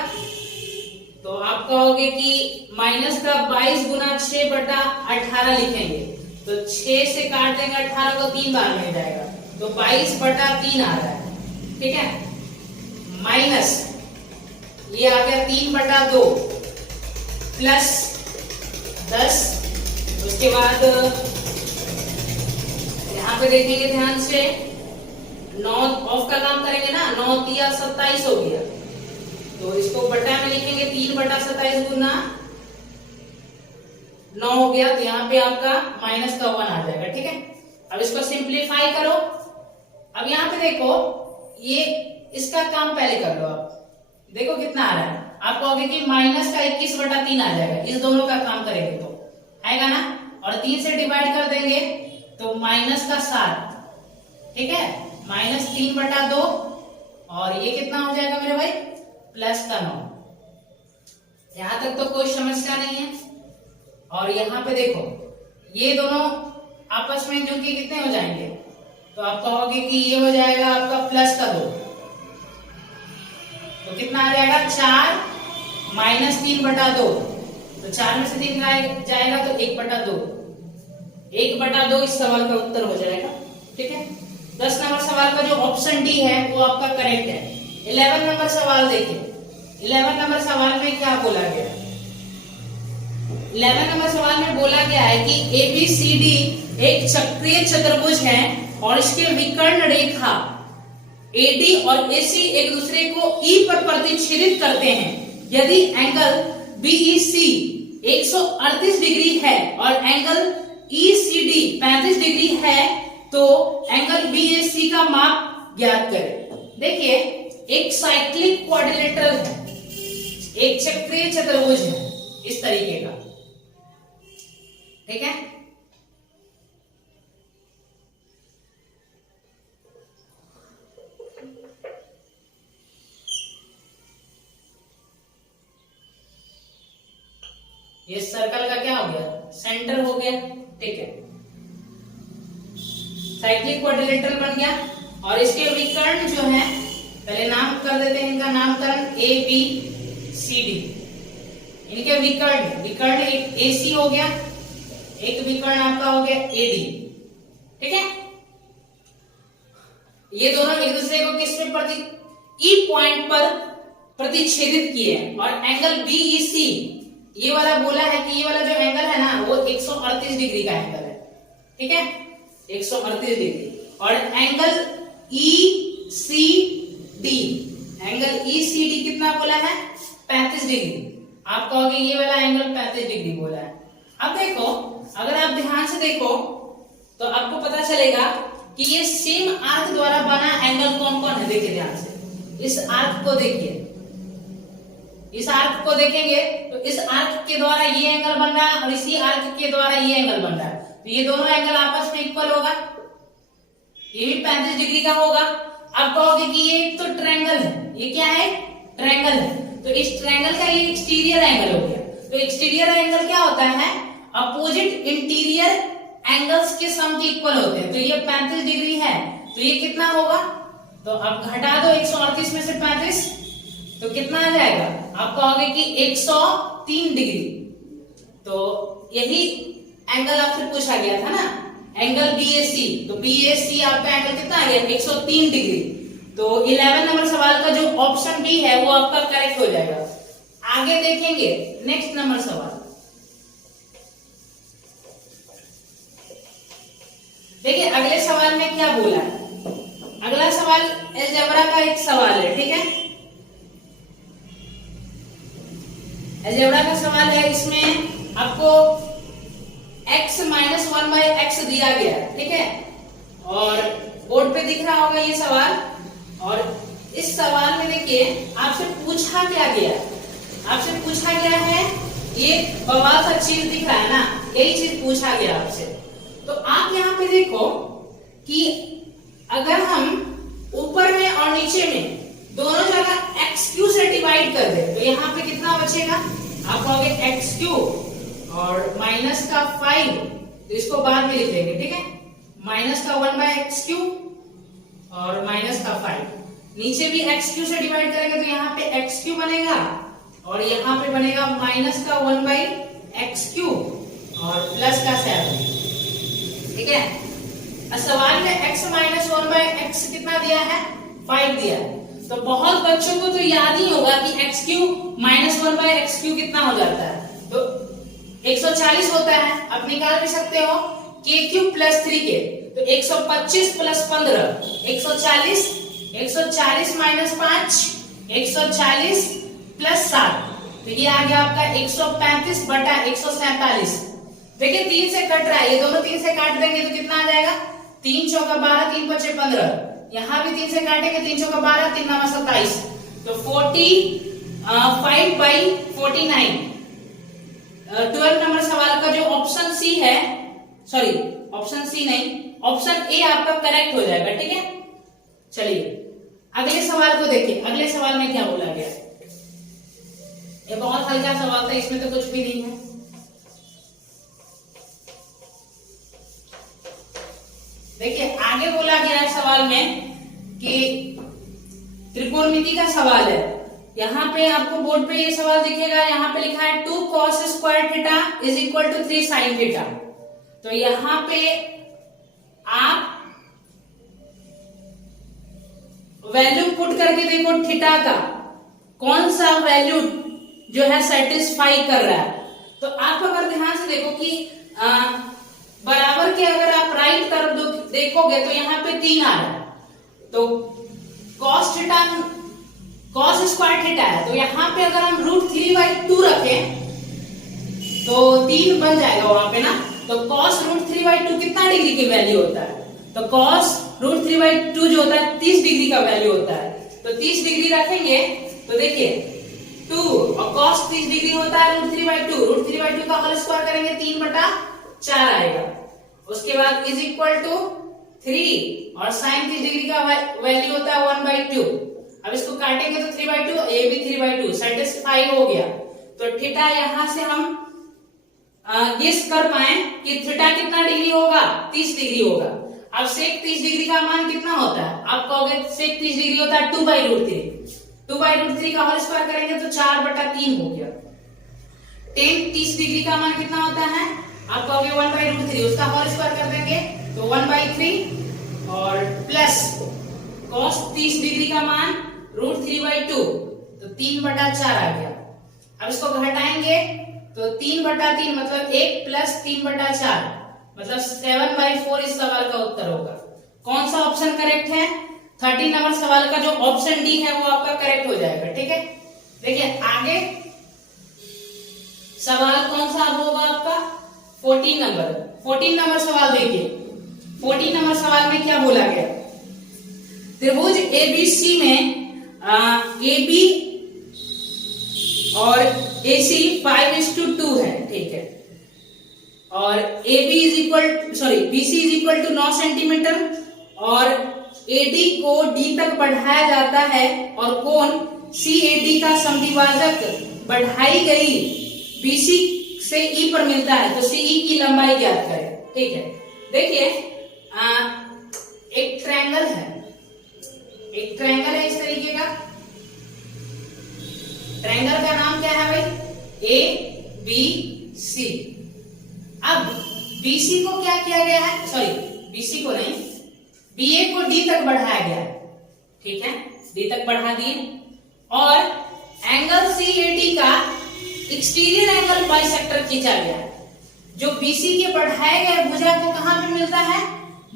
तो आप कहोगे कि माइनस का 22 गुना 6/18 लिखेंगे, तो 6 से काट देंगे 18 को 3 बार मिल जाएगा, तो 22/3 आ रहा है। ठीक है, माइनस ये आ गया 3/2 प्लस 10। उसके बाद यहाँ पे देखेंगे ध्यान से, 9 ऑफ का काम करेंगे ना, 9 तिया 27 हो गया, तो इसको बटा में लिखेंगे 3/27 गुना 9 हो गया, तो यहाँ पे आपका माइनस का 1 आ जाएगा। ठीक है, अब इसको सिंप्लीफाई करो। अब यहाँ पे देखो, ये इसका काम पहले कर लो। आप देखो कितना आ रहा है, आप कहोगे कि माइनस का 21/3 आ जाएगा, इस दोनों का काम करेंगे तो आएगा ना, और 3 से डिवाइड कर देंगे तो माइनस का 7। ठीक है, माइनस 3/2, और ये कितना हो जाएगा मेरे भाई, प्लस का 9। यहां तक तो कोई समस्या नहीं है। और यहाँ पे देखो, ये दोनों आपस में जो कि कितने हो जाएंगे, तो आप कहोगे कि ये हो जाएगा आपका प्लस का 2, तो कितना आ जाएगा 4 माइनस 3/2, तो 4 में से 3 जाएगा तो 1/2, 1/2 इस सवाल का उत्तर हो जाएगा। ठीक है, 10 नंबर सवाल का जो ऑप्शन डी है वो आपका करेक्ट है। 11 नंबर सवाल देखिए, 11 नंबर सवाल में क्या बोला गया। 11 नंबर सवाल में बोला गया है कि ABCD एक चक्रीय चतुर्भुज है और इसके विकर्ण रेखा AD और AC एक दूसरे को E पर प्रतिच्छेदित करते हैं। यदि एंगल BEC 138 डिग्री है और एंगल ECD 35 डिग्री है, तो एंगल BAC का माप ज्ञात करें। देखिए, एक साइक्लिक क्वाड्रिलेटरल है, एक चक्रीय चतुर्भुज है इस तरीके का। ठीक है, ये सर्कल का क्या हो गया, सेंटर हो गया। ठीक है, साइक्लिक क्वाड्रिलेटरल बन गया, और इसके विकर्ण जो है, पहले नाम कर देते हैं इनका नामकरण ABCD। इनके विकर्ण एक AC हो गया, एक विकर्ण आपका हो गया AD। ठीक है, ये दोनों एक दूसरे को किस में E पॉइंट पर प्रतिच्छेदित किए हैं, और एंगल BEC ये वाला बोला है कि ये वाला जो एंगल है ना, वो 138 डिग्री का एंगल है। ठीक है, 138 डिग्री, और एंगल ECD, एंगल ECD कितना बोला है, 35 डिग्री। आप कहोगे ये वाला एंगल 35 डिग्री बोला है। अब देखो, अगर आप ध्यान से देखो तो आपको पता चलेगा कि ये सेम आर्क द्वारा बना एंगल कौन कौन है। देखिए ध्यान से, इस आर्क को देखिए, इस आर्क को देखेंगे तो इस आर्क के द्वारा ये एंगल बन रहा है और इसी आर्क के द्वारा ये एंगल बन रहा है, तो ये दोनों एंगल आपस में इक्वल होगा, ये भी 35 डिग्री का होगा। आप कहोगे कि ये तो ट्रायंगल है, ये क्या है, ट्रायंगल है, तो इस ट्रायंगल का ये एक्सटीरियर एंगल हो गया। तो एक्सटीरियर एंगल क्या होता है, अपोजिट इंटीरियर एंगल्स के सम के इक्वल होते हैं। तो ये 35 डिग्री है, तो ये कितना होगा, तो अब घटा दो 138 में से 35, तो कितना आ जाएगा, आप कहोगे कि 103 डिग्री। तो यही एंगल आपसे पूछा गया था ना, एंगल BAC, तो BAC आपका एंगल कितना आ गया, 103 डिग्री। तो 11 नंबर सवाल का जो ऑप्शन बी है वो आपका करेक्ट हो जाएगा। आगे देखेंगे नेक्स्ट नंबर सवाल। देखिए अगले सवाल में क्या बोला है। अगला सवाल अलजेब्रा का एक सवाल है, ठीक है, अलजेब्रा का सवाल है। इसमें आपको x माइनस 1/x दिया गया है, ठीक है, और बोर्ड पे दिख रहा होगा ये सवाल। और इस सवाल में देखिए आपसे पूछा क्या गया, आपसे पूछा गया है ये बवाल सा चीज दिख रहा है ना, यही चीज पूछा गया आपसे। तो आप यहाँ पे देखो कि अगर हम ऊपर में और नीचे में दोनों जगह xq से डिवाइड कर दे तो यहाँ पे कितना बचेगा, आप कहोगे xq और माइनस का 5, तो इसको बाद में लिख देंगे, ठीक है, माइनस का 1/xq और माइनस का 5। नीचे भी xq से डिवाइड करेंगे तो यहाँ पे xq बनेगा और यहाँ पे बनेगा माइनस का 1/x³ और प्लस का 7। ठीक है, अब सवाल में x माइनस 1/x कितना दिया है, 5 दिया है। तो बहुत बच्चों को तो याद ही होगा कि x³ माइनस 1/x³ कितना हो जाता है, तो 140 होता है। आप निकाल भी सकते हो k³ प्लस 3k, तो 125 प्लस 15 140, 140 माइनस 5 140 प्लस 7, तो ये आ गया आपका 135 बटा 147। देखिए 3 से कट रहा है, ये दोनों 3 से काट देंगे तो कितना आ जाएगा, 3 चौका 12, 3 पचे 15, यहाँ भी 3 से काटेंगे, 3 चौका 12, 3 नवा 27, तो 45/49। 12 नंबर सवाल का जो ऑप्शन सी है, सॉरी ऑप्शन सी नहीं, ऑप्शन ए आपका करेक्ट हो जाएगा। ठीक है, चलिए अगले सवाल को देखिए। अगले सवाल में क्या बोला गया, ये बहुत हल्का सवाल था, इसमें तो कुछ भी नहीं है। देखिए आगे बोला गया है सवाल में कि त्रिकोणमिति का सवाल है। यहाँ पे आपको बोर्ड पे ये सवाल दिखेगा, यहाँ पे लिखा है 2 cos square theta is equal to 3 sin theta. तो यहाँ पे आप वैल्यू पुट करके देखो थीटा का कौन सा वैल्यू जो है सेटिस्फाई कर रहा है। तो आप अगर ध्यान से देखो कि बराबर के अगर आप राइट तरफ देखोगे तो यहाँ पे 3 आ रहा है, तो cos theta cos square theta है, तो यहाँ पे अगर हम √3/2 रखें तो 3 बन जाएगा वहां पे ना। तो cos √3/2 कितना डिग्री की वैल्यू होता है, तो cos √3/2 जो होता है 30 डिग्री का वैल्यू होता है। तो 30 डिग्री रखेंगे तो देखिए 2 और cos 30 डिग्री होता है √3/2, √3/2 का होल स्क्वायर करेंगे 3/4 आएगा। उसके बाद इज इक्वल टू 3 और sin 30 डिग्री का वैल्यू होता है 1/2। अब इसको काटेंगे तो 3/2, ये भी 3/2, सेटिस्फाई हो गया। तो थीटा यहां से हम गेस कर पाए कि थीटा कितना डिग्री होगा, 30 डिग्री होगा। अब sec 30 डिग्री का मान कितना होता है, आप कहोगे sec 30 डिग्री होता है 2/√3, 2/√3 का होल स्क्वायर करेंगे तो 4/3 हो गया। tan 30 डिग्री का मान कितना होता है, आप कहोगे 1/√3, उसका होल स्क्वायर कर देंगे तो 1/3 और प्लस cos 30 डिग्री का मान √3/2, तो 3/4 आ गया। अब इसको घटाएंगे तो 3/3 मतलब 1 प्लस 3/4 मतलब 7/4 इस सवाल का उत्तर होगा। कौन सा ऑप्शन करेक्ट है, 13 नंबर सवाल का जो ऑप्शन डी है वो आपका करेक्ट हो जाएगा। ठीक है, देखिए आगे सवाल कौन सा अब होगा आपका 14 नंबर सवाल देखिए। 14 नंबर सवाल में क्या बोला गया, त्रिभुज एबीसी में AB और AC 5:2 है। ठीक है, और BC is equal to 9 centimetre और AD को D तक बढ़ाया जाता है और कोण CAD का समद्विभाजक बढ़ाई गई BC से E पर मिलता है, तो CE की लंबाई ज्ञात करें। ठीक है, देखिए एक ट्रायंगल है इस तरीके का। ट्रायंगल का नाम क्या है भाई, ABC। अब BC को क्या किया गया है, सॉरी BC को नहीं, BA को D तक बढ़ाया गया है। ठीक है, D तक बढ़ा दिए और एंगल CAD का एक्सटीरियर एंगल बाइसेक्टर खींचा गया है। जो BC के बढ़ाए गए भुजा को कहां पे मिलता है,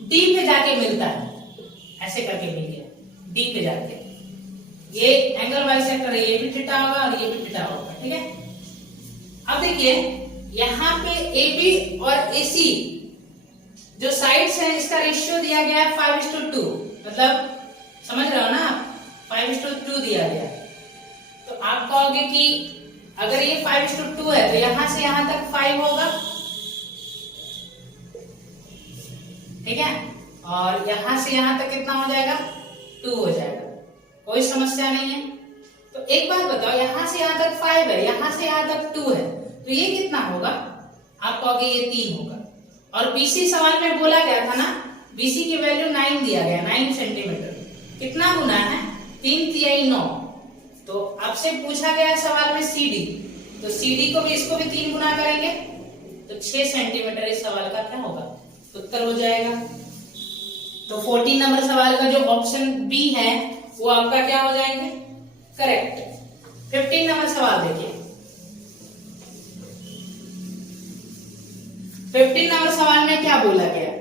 D पे जाके मिलता है, ऐसे करके मिल गया D पे जाके। ये एंगल बाइसेक्टर है, ये भी थीटा होगा और ये भी थीटा होगा। ठीक है, अब देखिए यहाँ पे AB और AC जो साइड्स हैं इसका रेशियो दिया गया है 5:2, मतलब समझ रहे हो ना आप, 5:2 दिया गया है। तो आप कहोगे कि अगर ये 5:2 है तो यहां से यहां तक 5 होगा। ठीक है, और यहां से यहां तक कितना हो जाएगा, 2 हो जाएगा, कोई समस्या नहीं है। तो एक बात बताओ, यहां से यहां तक 5 है, यहां से यहां तक 2 है, तो ये कितना होगा, आप कहोगे ये 3 होगा। और BC सवाल में बोला गया था ना, BC की वैल्यू 9 दिया गया, 9 सेंटीमीटर। कितना गुना है, 3 × 9, तो आपसे पूछा गया सवाल में CD, तो CD को भी इसको भी 3 गुना करेंगे तो 6 सेंटीमीटर इस सवाल का क्या होगा, उत्तर हो जाएगा। तो 14 नंबर सवाल का जो ऑप्शन बी है वो आपका क्या हो जाएंगे, करेक्ट। 15 नंबर सवाल देखिए, 15 नंबर सवाल में क्या बोला गया है?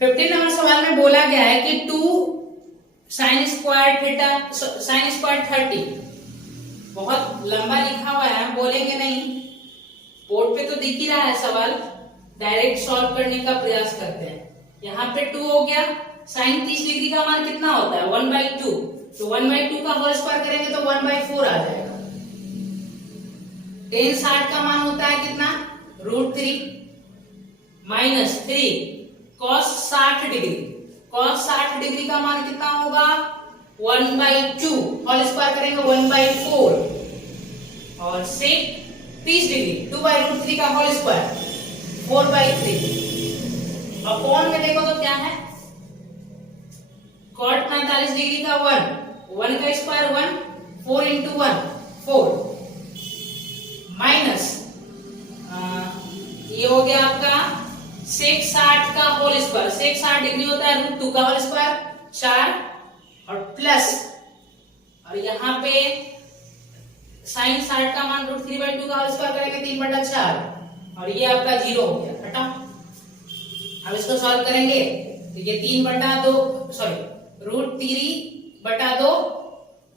15 नंबर सवाल में बोला गया है कि 2 sin square theta sin square 30, बहुत लंबा लिखा हुआ है, बोलेंगे नहीं, बोर्ड पे तो दिख ही रहा है सवाल, डायरेक्ट सॉल्व करने का प्रयास करते हैं। यहाँ पे 2 हो गया, साइन 30 डिग्री का मान कितना होता है 1/2, तो 1/2 का होल स्क्वायर करेंगे तो 1/4 आ जाएगा। tan 60 का मान होता है कितना, √3 minus 3 cos 60 degree, cos 60 degree का मान कितना होगा 1/2, होल स्क्वायर करेंगे 1/4, और sec 30 डिग्री 2/√3 का होल स्क्वायर 4/3, अपॉन में देखो तो क्या है cot 45 डिग्री का 1 का स्क्वायर 1, 4 into 1 4, माइनस ये हो गया आपका sec 60 का होल स्क्वायर, sec 60 डिग्री होता है √2 का होल स्क्वायर 4, और प्लस, और यहाँ पे sin 60 का मान √3/2 का होल स्क्वायर करेंगे 3/4, और ये आपका 0 हो गया, हटाओ। अब इसको सॉल्व करेंगे तो ये 3/2 सॉरी √3/2,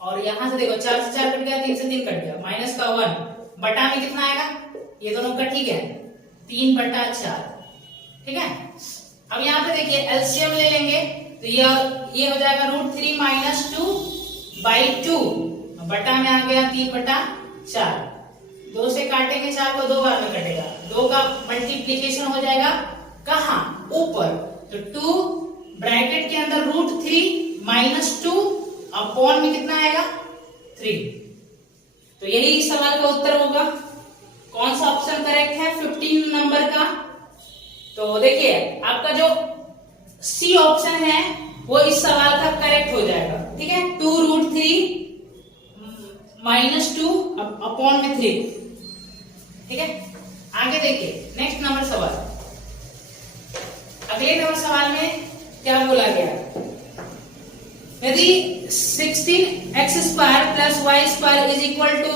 और यहां से देखो 4 से 4 कट गया, 3 से 3 कट गया, माइनस का 1, बटा में कितना आएगा, ये दोनों का ठीक है 3/4, ठीक है। अब यहाँ पे देखिए एलसीएम ले लेंगे तो ये हो जाएगा √3 माइनस 2/2, बटा में आ गया 3/4, 2 से काटेंगे 4 को 2 बार में कटेगा, 2 का मल्टीप्लीकेशन हो जाएगा कहाँ, ऊपर, तो 2 ब्रैकेट के अंदर √3 माइनस 2 अपॉन में कितना आएगा 3, तो यही इस सवाल का उत्तर होगा। कौन सा ऑप्शन करेक्ट है 15 नंबर का, तो देखिए आपका जो सी ऑप्शन है वो इस सवाल का करेक्ट हो जाएगा, ठीक है, 2√3 माइनस 2 अपॉन में 3, ठीक है। आगे देखिए नेक्स्ट नंबर सवाल, अगले नंबर सवाल में क्या बोला गया, यदि 16x² plus y² is equal to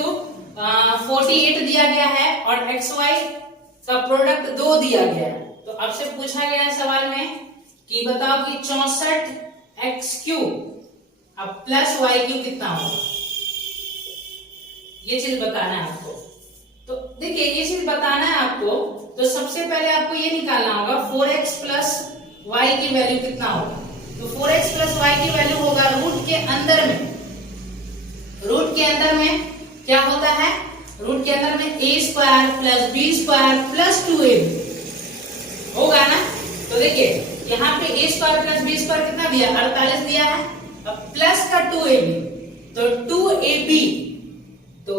48 दिया गया है और xy का प्रोडक्ट 2 दिया गया है, तो आपसे पूछा गया है सवाल में कि बताओ कि 64x³ अब प्लस y³ कितना होगा, ये चीज बताना है आपको। तो देखिए ये चीज बताना है आपको, तो सबसे पहले आपको ये निकालना होगा 4x प्लस y की वैल्यू कितना होगा, तो 4x प्लस y की वैल्यू होगा रूट के अंदर में, रूट के अंदर में क्या होता है, रूट के अंदर में a² plus b² plus 2ab होगा ना। तो देखिए यहाँ पे a² प्लस b² कितना दिया 48 दिया है, अब प्लस का 2ab, तो 2ab, तो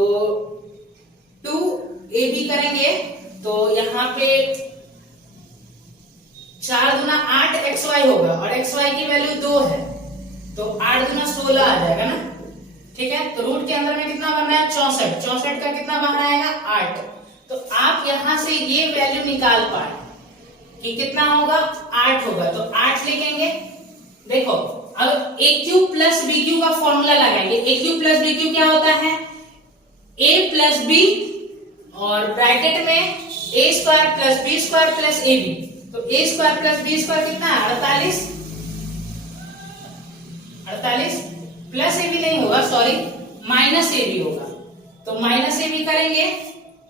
2ab करेंगे तो यहाँ पे 4 दूना 8 xy होगा, और xy की वैल्यू 2 है, तो 8 दूना 16 आ जाएगा ना, ठीक है। तो रूट के अंदर में कितना बन रहा है 64, 64 का कितना बाहर आएगा 8, तो आप यहां से ये वैल्यू निकाल पाए कि कितना होगा 8 होगा, तो 8 लिखेंगे। देखो अब AQ प्लस BQ का फॉर्मूला लगाएंगे, AQ प्लस BQ क्या होता है A प्लस B और ब्रैकेट में a² plus b² plus ab, तो a² प्लस b² कितना है 48, 48 प्लस ab नहीं होगा सॉरी माइनस ab होगा, तो माइनस ab करेंगे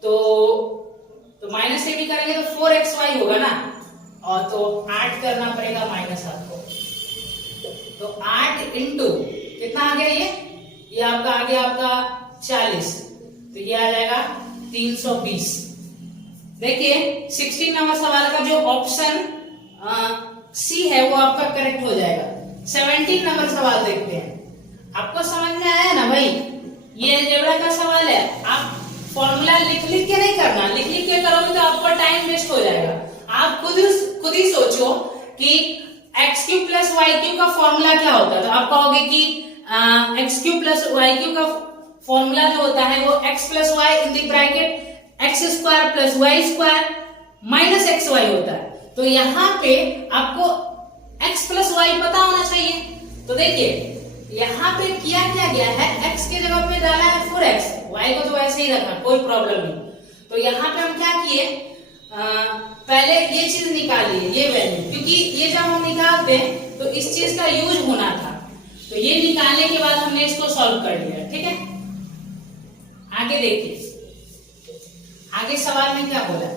तो माइनस ab करेंगे तो 4xy होगा ना, और तो 8 करना पड़ेगा माइनस आपको, तो 8 इंटू कितना आ गया ये आपका आ गया आपका 40, तो ये आ जाएगा 320। देखिए 16 नंबर सवाल का जो ऑप्शन सी है वो आपका करेक्ट हो जाएगा। 17 नंबर सवाल देखते हैं, आपको समझ में आया ना भाई, ये अलजेब्रा का सवाल है, आप फॉर्मूला लिख के नहीं करना, लिख के करोगे तो आपका टाइम वेस्ट हो जाएगा। आप खुद ही सोचो कि x³ प्लस y³ का फॉर्मूला क्या होता है, तो आप कहोगे कि x³ प्लस y³ का फॉर्मूला जो होता है वो x plus y in the bracket x square plus y square minus x y होता है। तो यहाँ पे आपको x प्लस वाई पता होना चाहिए। तो देखिए यहाँ पे किया क्या गया है, x के जगह पे डाला है 4x, y को तो ऐसे ही रखा, कोई प्रॉब्लम नहीं। तो यहाँ पे हम क्या किए, पहले ये चीज निकालिए, ये वैल्यू, क्योंकि ये जब हम निकालते हैं तो इस चीज का यूज होना था। तो ये निकालने के बाद हमने इसको सॉल्व कर लिया। ठीक है, आगे देखिए, आगे सवाल में क्या बोला है।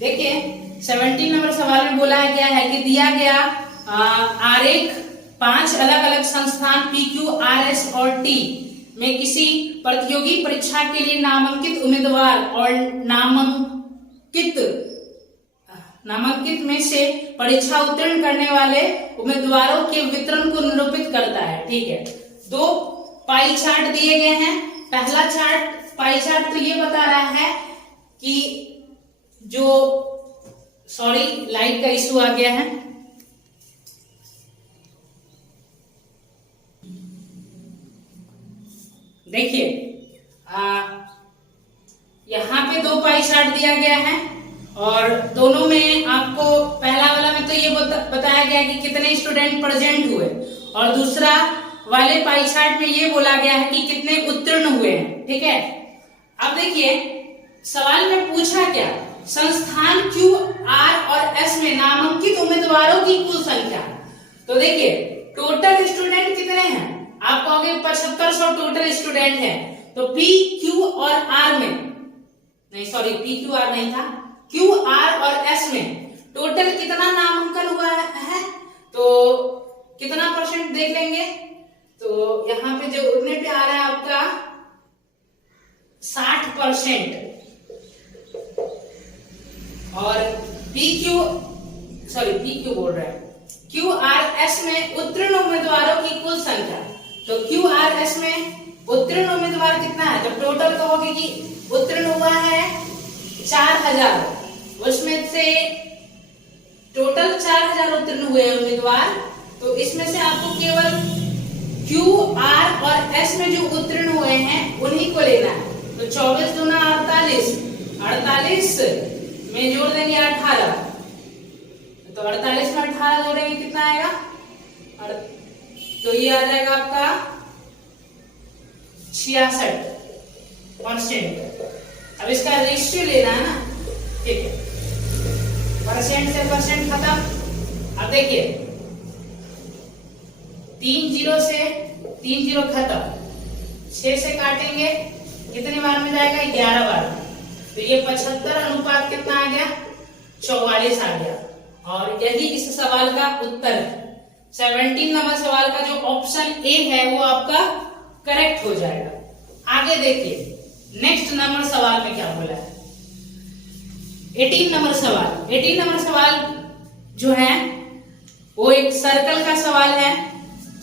देखिए 17 नंबर सवाल में बोला है क्या है कि दिया गया आरेख 5 अलग अलग संस्थान पी क्यू आर एस और टी में किसी प्रतियोगी परीक्षा के लिए नामांकित उम्मीदवार और नामांकित में से परीक्षा उत्तीर्ण करने वाले उम्मीदवारों के वितरण को निरूपित करता है। ठीक है, 2 पाई चार्ट दिए गए हैं। पहला चार्ट, पाई चार्ट तो ये बता रहा है कि जो लाइट का इशू आ गया है। देखिए यहाँ पे 2 पाई चार्ट दिया गया है और दोनों में आपको पहला वाला में तो ये बताया गया कि कितने स्टूडेंट प्रेजेंट हुए और दूसरा वाले पाई चार्ट में ये बोला गया है कि कितने उत्तीर्ण हुए हैं। ठीक है, अब देखिए सवाल में पूछा क्या, संस्थान क्यू आर और एस में नामांकित उम्मीदवारों की कुल संख्या। तो देखिए टोटल स्टूडेंट कितने हैं, आप कहोगे 7500 टोटल स्टूडेंट हैं। तो पी क्यू और आर में, नहीं सॉरी पी क्यू आर नहीं था, क्यू आर और एस में टोटल कितना नामांकन हुआ है, तो कितना परसेंट देख लेंगे। तो यहाँ पे जो उतने पे आ रहा है आपका 60%। और पी क्यू बोल रहा है, क्यू आर एस में उत्तीर्ण उम्मीदवारों की कुल संख्या। तो क्यू आर एस में उत्तीर्ण उम्मीदवार कितना है, जब टोटल कहोगे कि उत्तीर्ण हुआ है 4000, उसमें से टोटल 4000 उत्तीर्ण हुए उम्मीदवार, तो इसमें से आपको केवल क्यू आर और एस में जो उत्तीर्ण हुए हैं उन्हीं को लेना है। तो 24 दूना 48, 48 में जोड़ देंगे 18, तो 48 में 18 जोड़ेंगे कितना आएगा, तो ये आ जाएगा आपका 66%। अब इसका रेशियो लेना है ना। ठीक है, परसेंट से परसेंट खत्म। अब देखिए 3 0 से 3 0 खत्म, 6 से काटेंगे कितने बार में जाएगा, 11 बार। तो ये 75 अनुपात कितना आ गया, 44 आ गया। और यही इस सवाल का उत्तर है। 17 नंबर सवाल का जो ऑप्शन ए है वो आपका करेक्ट हो जाएगा। आगे देखिए नेक्स्ट नंबर सवाल में क्या बोला है। 18 नंबर सवाल, 18 नंबर सवाल जो है वो एक सर्कल का सवाल है,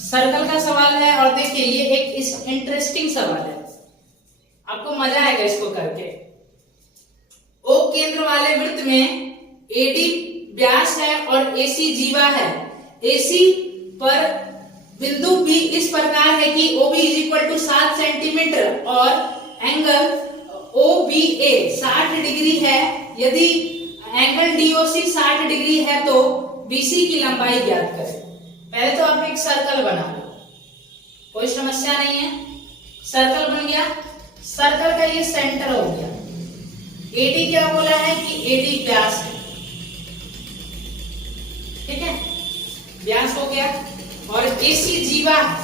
सर्कल का सवाल है। और देखिए ये एक इंटरेस्टिंग सवाल है, आपको मजा आएगा इसको करके। ओ केंद्र वाले वृत्त में एडी व्यास है और एसी जीवा है। एसी पर बिंदु बी इस प्रकार है कि OB is equal to 7 centimetre और एंगल OBA 60 डिग्री है। यदि एंगल DOC 60 डिग्री है तो BC की लंबाई ज्ञात करें। पहले तो आप एक सर्कल बना लो, कोई समस्या नहीं है। सर्कल बन गया, सर्कल का ये सेंटर हो गया। AD क्या बोला है कि AD व्यास है, ठीक है, व्यास हो गया। और AC जीवा है,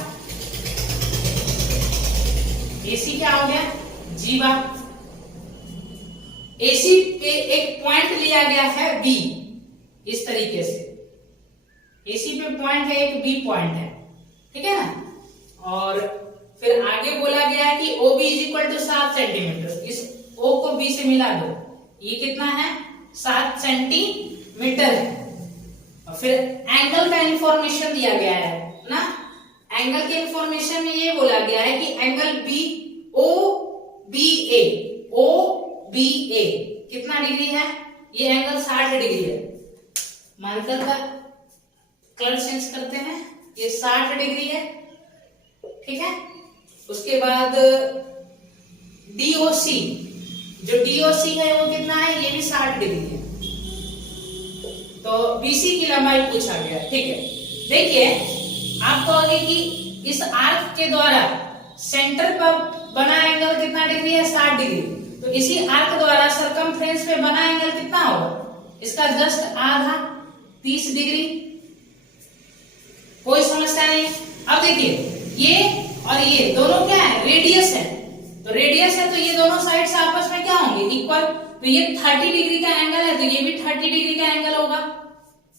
AC क्या हो गया, जीवा। AC पे एक पॉइंट लिया गया है B, इस तरीके से AC पे पॉइंट है, एक B पॉइंट है, ठीक है ना। और फिर आगे बोला गया है कि OB is equal to 7 centimetre. इस O को B से मिला दो, ये कितना है, 7 सेंटीमीटर है। और फिर एंगल का इंफॉर्मेशन दिया गया है ना। एंगल के इंफॉर्मेशन में ये बोला गया है कि एंगल OBA कितना डिग्री है, ये एंगल 60 डिग्री है। मार्कर का कलर चेंज करते हैं, ये 60 डिग्री है, ठीक है। उसके बाद DOC, जो DOC है वो कितना है, ये भी 60 डिग्री है। तो BC की लंबाई पूछा गया, ठीक है। देखिए आप कहोगे कि इस आर्क के द्वारा सेंटर पर बना एंगल कितना डिग्री है, 60 डिग्री। तो इसी आर्क द्वारा सरकमफ्रेंस पे बना एंगल कितना होगा, इसका जस्ट आधा, 30 डिग्री। कोई समस्या नहीं। अब देखिए ये और ये दोनों क्या है, रेडियस है। तो रेडियस है तो ये दोनों साइड से आपस में क्या होंगे, इक्वल। तो ये 30 डिग्री का एंगल है तो ये भी 30 डिग्री का एंगल होगा,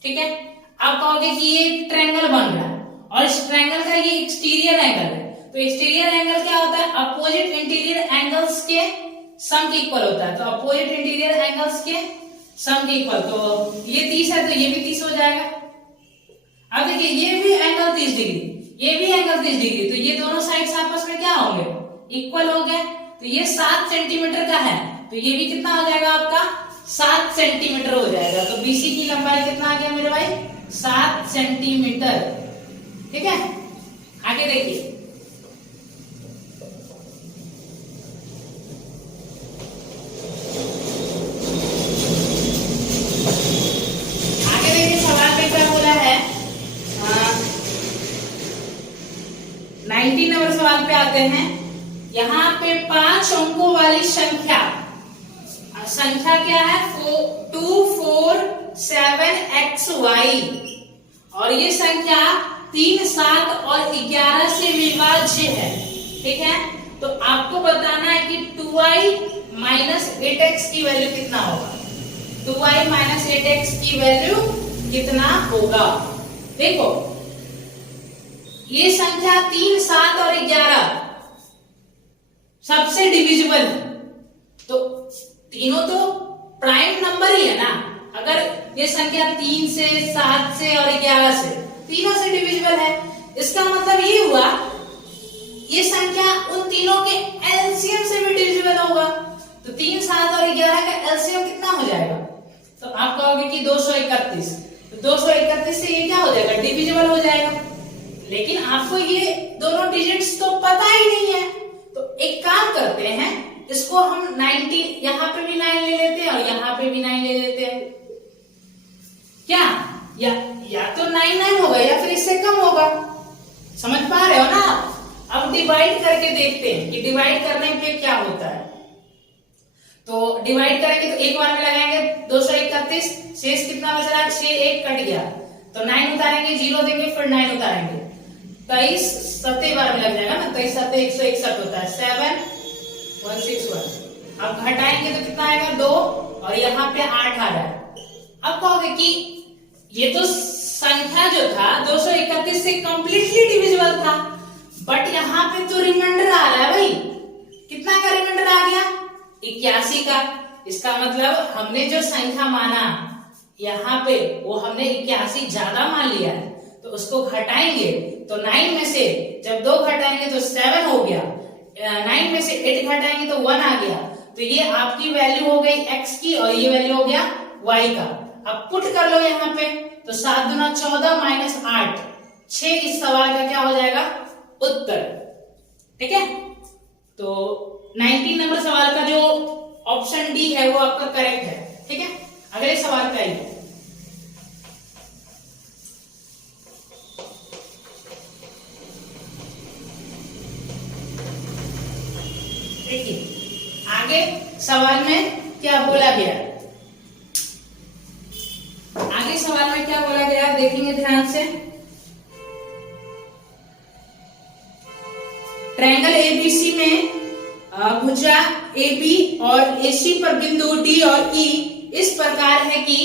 ठीक है। आप कहोगे कि ये एक ट्रायंगल बन रहा है और इस ट्रायंगल का ये एक्सटीरियर एंगल है। तो एक्सटीरियर एंगल क्या होता है, अपोजिट इंटीरियर एंगल्स के सम के इक्वल होता है। तो अपोजिट इंटीरियर एंगल्स के सम के इक्वल। तो ये 30 है तो ये भी 30 हो जाएगा। अब देखिए ये भी एंगल 30 डिग्री, ये भी एंगल 30 डिग्री। तो ये दोनों साइड्स आपस में क्या होंगे, इक्वल हो गए। तो ये 7 सेंटीमीटर का है तो ये भी कितना हो जाएगा आपका, 7 सेंटीमीटर हो जाएगा। तो BC की लंबाई कितना आ गया मेरे भाई, 7 सेंटीमीटर, ठीक है। आगे देखिए, सवाल में क्या बोला है, 19 नंबर सवाल पे आते हैं। यहाँ पे 5 अंकों वाली संख्या क्या है, 2, 4, 7, XY, और ये संख्या 3, 7 और 11 से विभाज्य है, ठीक है। तो आपको बताना है कि 2y माइनस 8x की वैल्यू कितना होगा। 2y माइनस 8x की वैल्यू कितना होगा। देखो ये संख्या 3, 7 और 11 सबसे डिविजिबल है। तो तीनों तो प्राइम नंबर ही है ना। अगर ये संख्या 3 से, 7 से और 11 से, तीनों से डिविजिबल है, इसका मतलब ये हुआ ये संख्या उन तीनों के एलसीएम से भी डिविजिबल होगा। तो 3, 7 और 11 का एलसीएम कितना हो जाएगा, तो आप कहोगे कि 231। तो 231 से ये क्या हो जाएगा, डिविजिबल हो जाएगा। लेकिन आपको ये दोनों डिजिट्स तो पता ही नहीं है। तो एक काम करते हैं, इसको हम 90, यहां पे भी 9 ले लेते हैं और यहां पे भी 9 ले लेते हैं। क्या या तो 9 होगा या फिर इससे कम होगा। समझ पा रहे हो ना। अब डिवाइड करके देखते हैं कि डिवाइड करने पे क्या होता है। तो डिवाइड करेंगे तो एक बार में लगाएंगे 231, शेष कितना बच रहा है, 6, 1 कट गया। तो 9 उतारेंगे, 0 देंगे, फिर 9 उतारेंगे। 23 7 बार में लग जाएगा ना। 23 7 161 होता है, 7 161। अब घटाएंगे तो कितना आएगा, 2, और यहाँ पे 8 आ रहा है। अब कहोगे कि ये तो संख्या जो था 231 से कंप्लीटली डिविजिबल था, बट यहाँ पे तो रिमाइंडर आ रहा है भाई। कितना का रिमाइंडर आ गया, 81 का। इसका मतलब हमने जो संख्या माना यहाँ पे वो हमने 81 ज्यादा मान लिया है। तो उसको घटाएंगे तो 9 में से जब 2 घटाएंगे तो 7 हो गया, 9 में से 8 घटाएंगे तो 1 आ गया। तो ये आपकी वैल्यू हो गई x की और ये वैल्यू हो गया y का। अब पुट कर लो यहाँ पे, तो 7 दूना 14 माइनस 8, 6 इस सवाल का क्या हो जाएगा, उत्तर, ठीक है। तो 19 नंबर सवाल का जो ऑप्शन डी है वो आपका करेक्ट है, ठीक है। अगले सवाल का ही देखिए आगे सवाल में क्या बोला गया। आगे सवाल में क्या बोला गया देखेंगे ध्यान से। ट्रायंगल एबीसी में भुजा AB और AC पर बिंदु D और E इस प्रकार है कि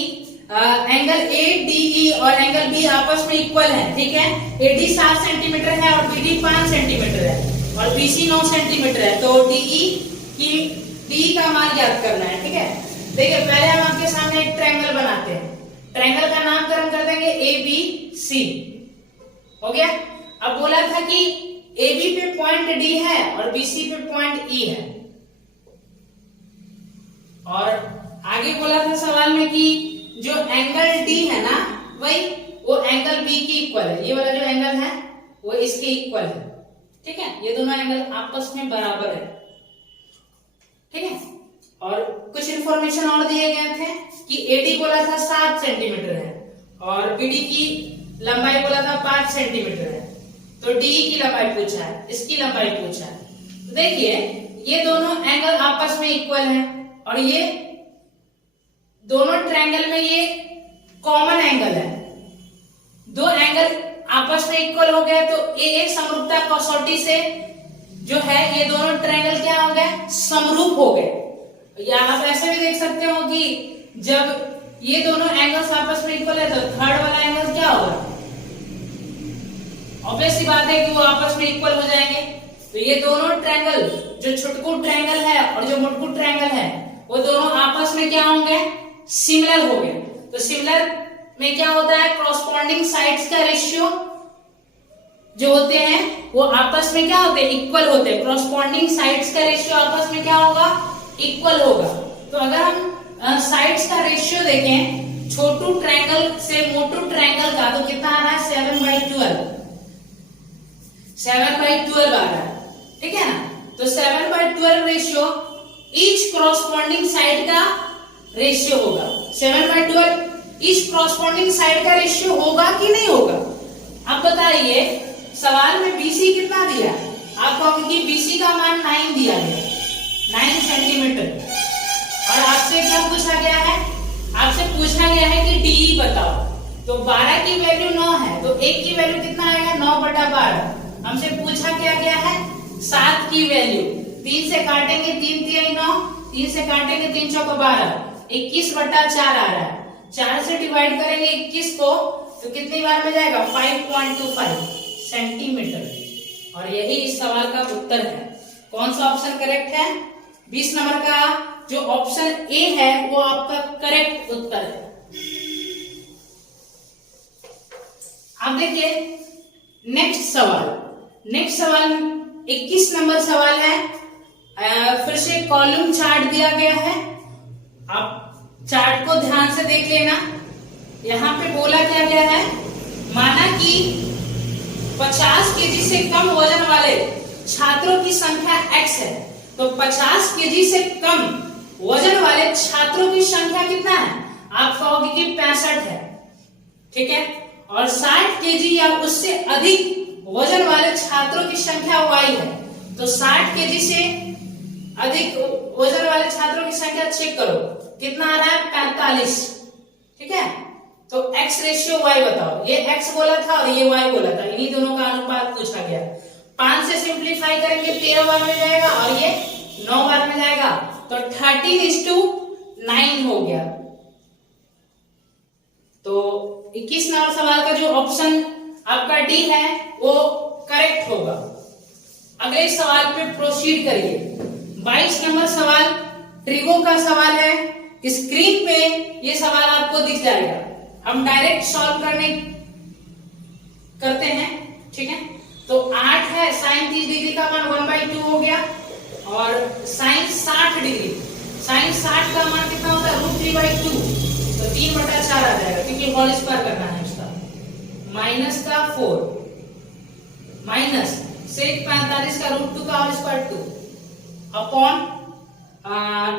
एंगल ADE और एंगल B आपस में इक्वल है, ठीक है। AD 7 सेंटीमीटर है और BD 5 सेंटीमीटर है और BC 9 सेंटीमीटर है। तो DE का मान ज्ञात करना है, ठीक है। देखिए पहले हम आपके सामने एक ट्रायंगल बनाते हैं। ट्रायंगल का नामकरण कर देंगे ABC, हो गया। अब बोला था कि AB पे पॉइंट D है और BC पे पॉइंट E है, और आगे बोला था सवाल में कि जो एंगल D है ना वही वो एंगल बी की इक्वल है। ये वाला जो एंगल है वो इसके इक्वल है, ठीक है। ये दोनों एंगल आपस में बराबर है, ठीक है। और कुछ इंफॉर्मेशन और दिए गए थे कि एडी बोला था 7 सेंटीमीटर है और बीडी की लंबाई बोला था 5 सेंटीमीटर है। तो डी की लंबाई पूछा है, इसकी लंबाई पूछा है। तो देखिए ये दोनों एंगल आपस में इक्वल है और ये दोनों ट्रायंगल में ये कॉमन एंगल है। दो एंगल आपस में इक्वल हो गए तो एक समरूपता कसौटी से जो है ये दोनों ट्रायंगल क्या हो गए, समरूप हो गए। या आप ऐसे भी देख सकते हो कि जब ये दोनों एंगल्स आपस में इक्वल है तो थर्ड वाला एंगल क्या होगा, ऑब्वियस सी बात है कि वो आपस में इक्वल हो जाएंगे। तो ये दोनों ट्रायंगल, जो छुटकू ट्रायंगल है और जो मोटकू ट्रायंगल है, वो दोनों आपस में क्या होंगे, सिमिलर हो गए। तो सिमिलर में क्या होता है, क्रॉसपॉन्डिंग साइड्स का रेशियो जो होते हैं वो आपस में क्या होते हैं, इक्वल होते हैं। क्रॉसपॉन्डिंग साइड्स का रेशियो आपस में क्या होगा, इक्वल होगा। तो अगर हम साइड्स का रेशियो देखें छोटू ट्रायंगल से मोटू ट्रायंगल का, तो कितना आ रहा है, 7/12 7/12 आ रहा है, ठीक है ना। तो 7/12 रेशियो ईच क्रॉसपॉन्डिंग साइड का रेशियो होगा। 7/12 ईच क्रॉसपॉन्डिंग साइड का रेशियो होगा कि नहीं होगा। अब बताइए सवाल में बीसी कितना दिया, आप कहोगे कि बीसी का मान 9 दिया गया, 9 सेंटीमीटर। और आपसे क्या पूछा गया है, आपसे पूछा गया है कि डी बताओ। तो 12 की वैल्यू 9 है तो 1 की वैल्यू कितना आएगा, 9/12। हमसे पूछा क्या गया है, 7 की वैल्यू। 3 से काटेंगे 3 3 9, 3 से काटेंगे 3 चौको 12, 21/4 आ रहा है। 4 से डिवाइड करेंगे 21 को तो कितनी बार में जाएगा, 5.25 सेंटीमीटर। और यही इस सवाल का उत्तर है। कौन सा ऑप्शन करेक्ट है, 20 नंबर का जो ऑप्शन ए है वो आपका करेक्ट उत्तर है। अब देखिए नेक्स्ट सवाल 21 नंबर सवाल है। फिर से कॉलम चार्ट दिया गया है, आप चार्ट को ध्यान से देख लेना। यहाँ पे बोला क्या गया है, माना कि 50 केजी से कम वजन वाले छात्रों की संख्या x है। तो 50 केजी से कम वजन वाले छात्रों की संख्या कितना है, आप कहोगे कि 65 है, ठीक है। और 60 केजी या उससे अधिक वजन वाले छात्रों की संख्या y है। तो 60 केजी से अधिक वजन वाले छात्रों की संख्या चेक करो, कितना आ रहा है, 45, ठीक है। तो x रेशियो y बताओ। ये x बोला था और ये y बोला था, इन्हीं दोनों का अनुपात पूछा गया। 5 से सिंप्लीफाई करेंगे 13 बार में जाएगा और ये 9 बार में जाएगा, तो 13:9 हो गया। तो 21 नंबर सवाल का जो ऑप्शन आपका डी है वो करेक्ट होगा। अगले सवाल पे प्रोसीड करिए। 22 नंबर सवाल ट्रिगो का सवाल है। स्क्रीन पे ये सवाल आपको दिख जाएगा, हम डायरेक्ट सॉल्व करते हैं, ठीक है। तो 8 है, साइन 30 डिग्री का मान 1/2 हो गया और साइन 60 डिग्री, साइन 60 का मान कितना होता है, √3/2, तो 3/4 आ जाएगा क्योंकि होल स्क्वायर करना है उसका। माइनस का 4 माइनस सेक 45 का √2 का होल स्क्वायर 2 अपॉन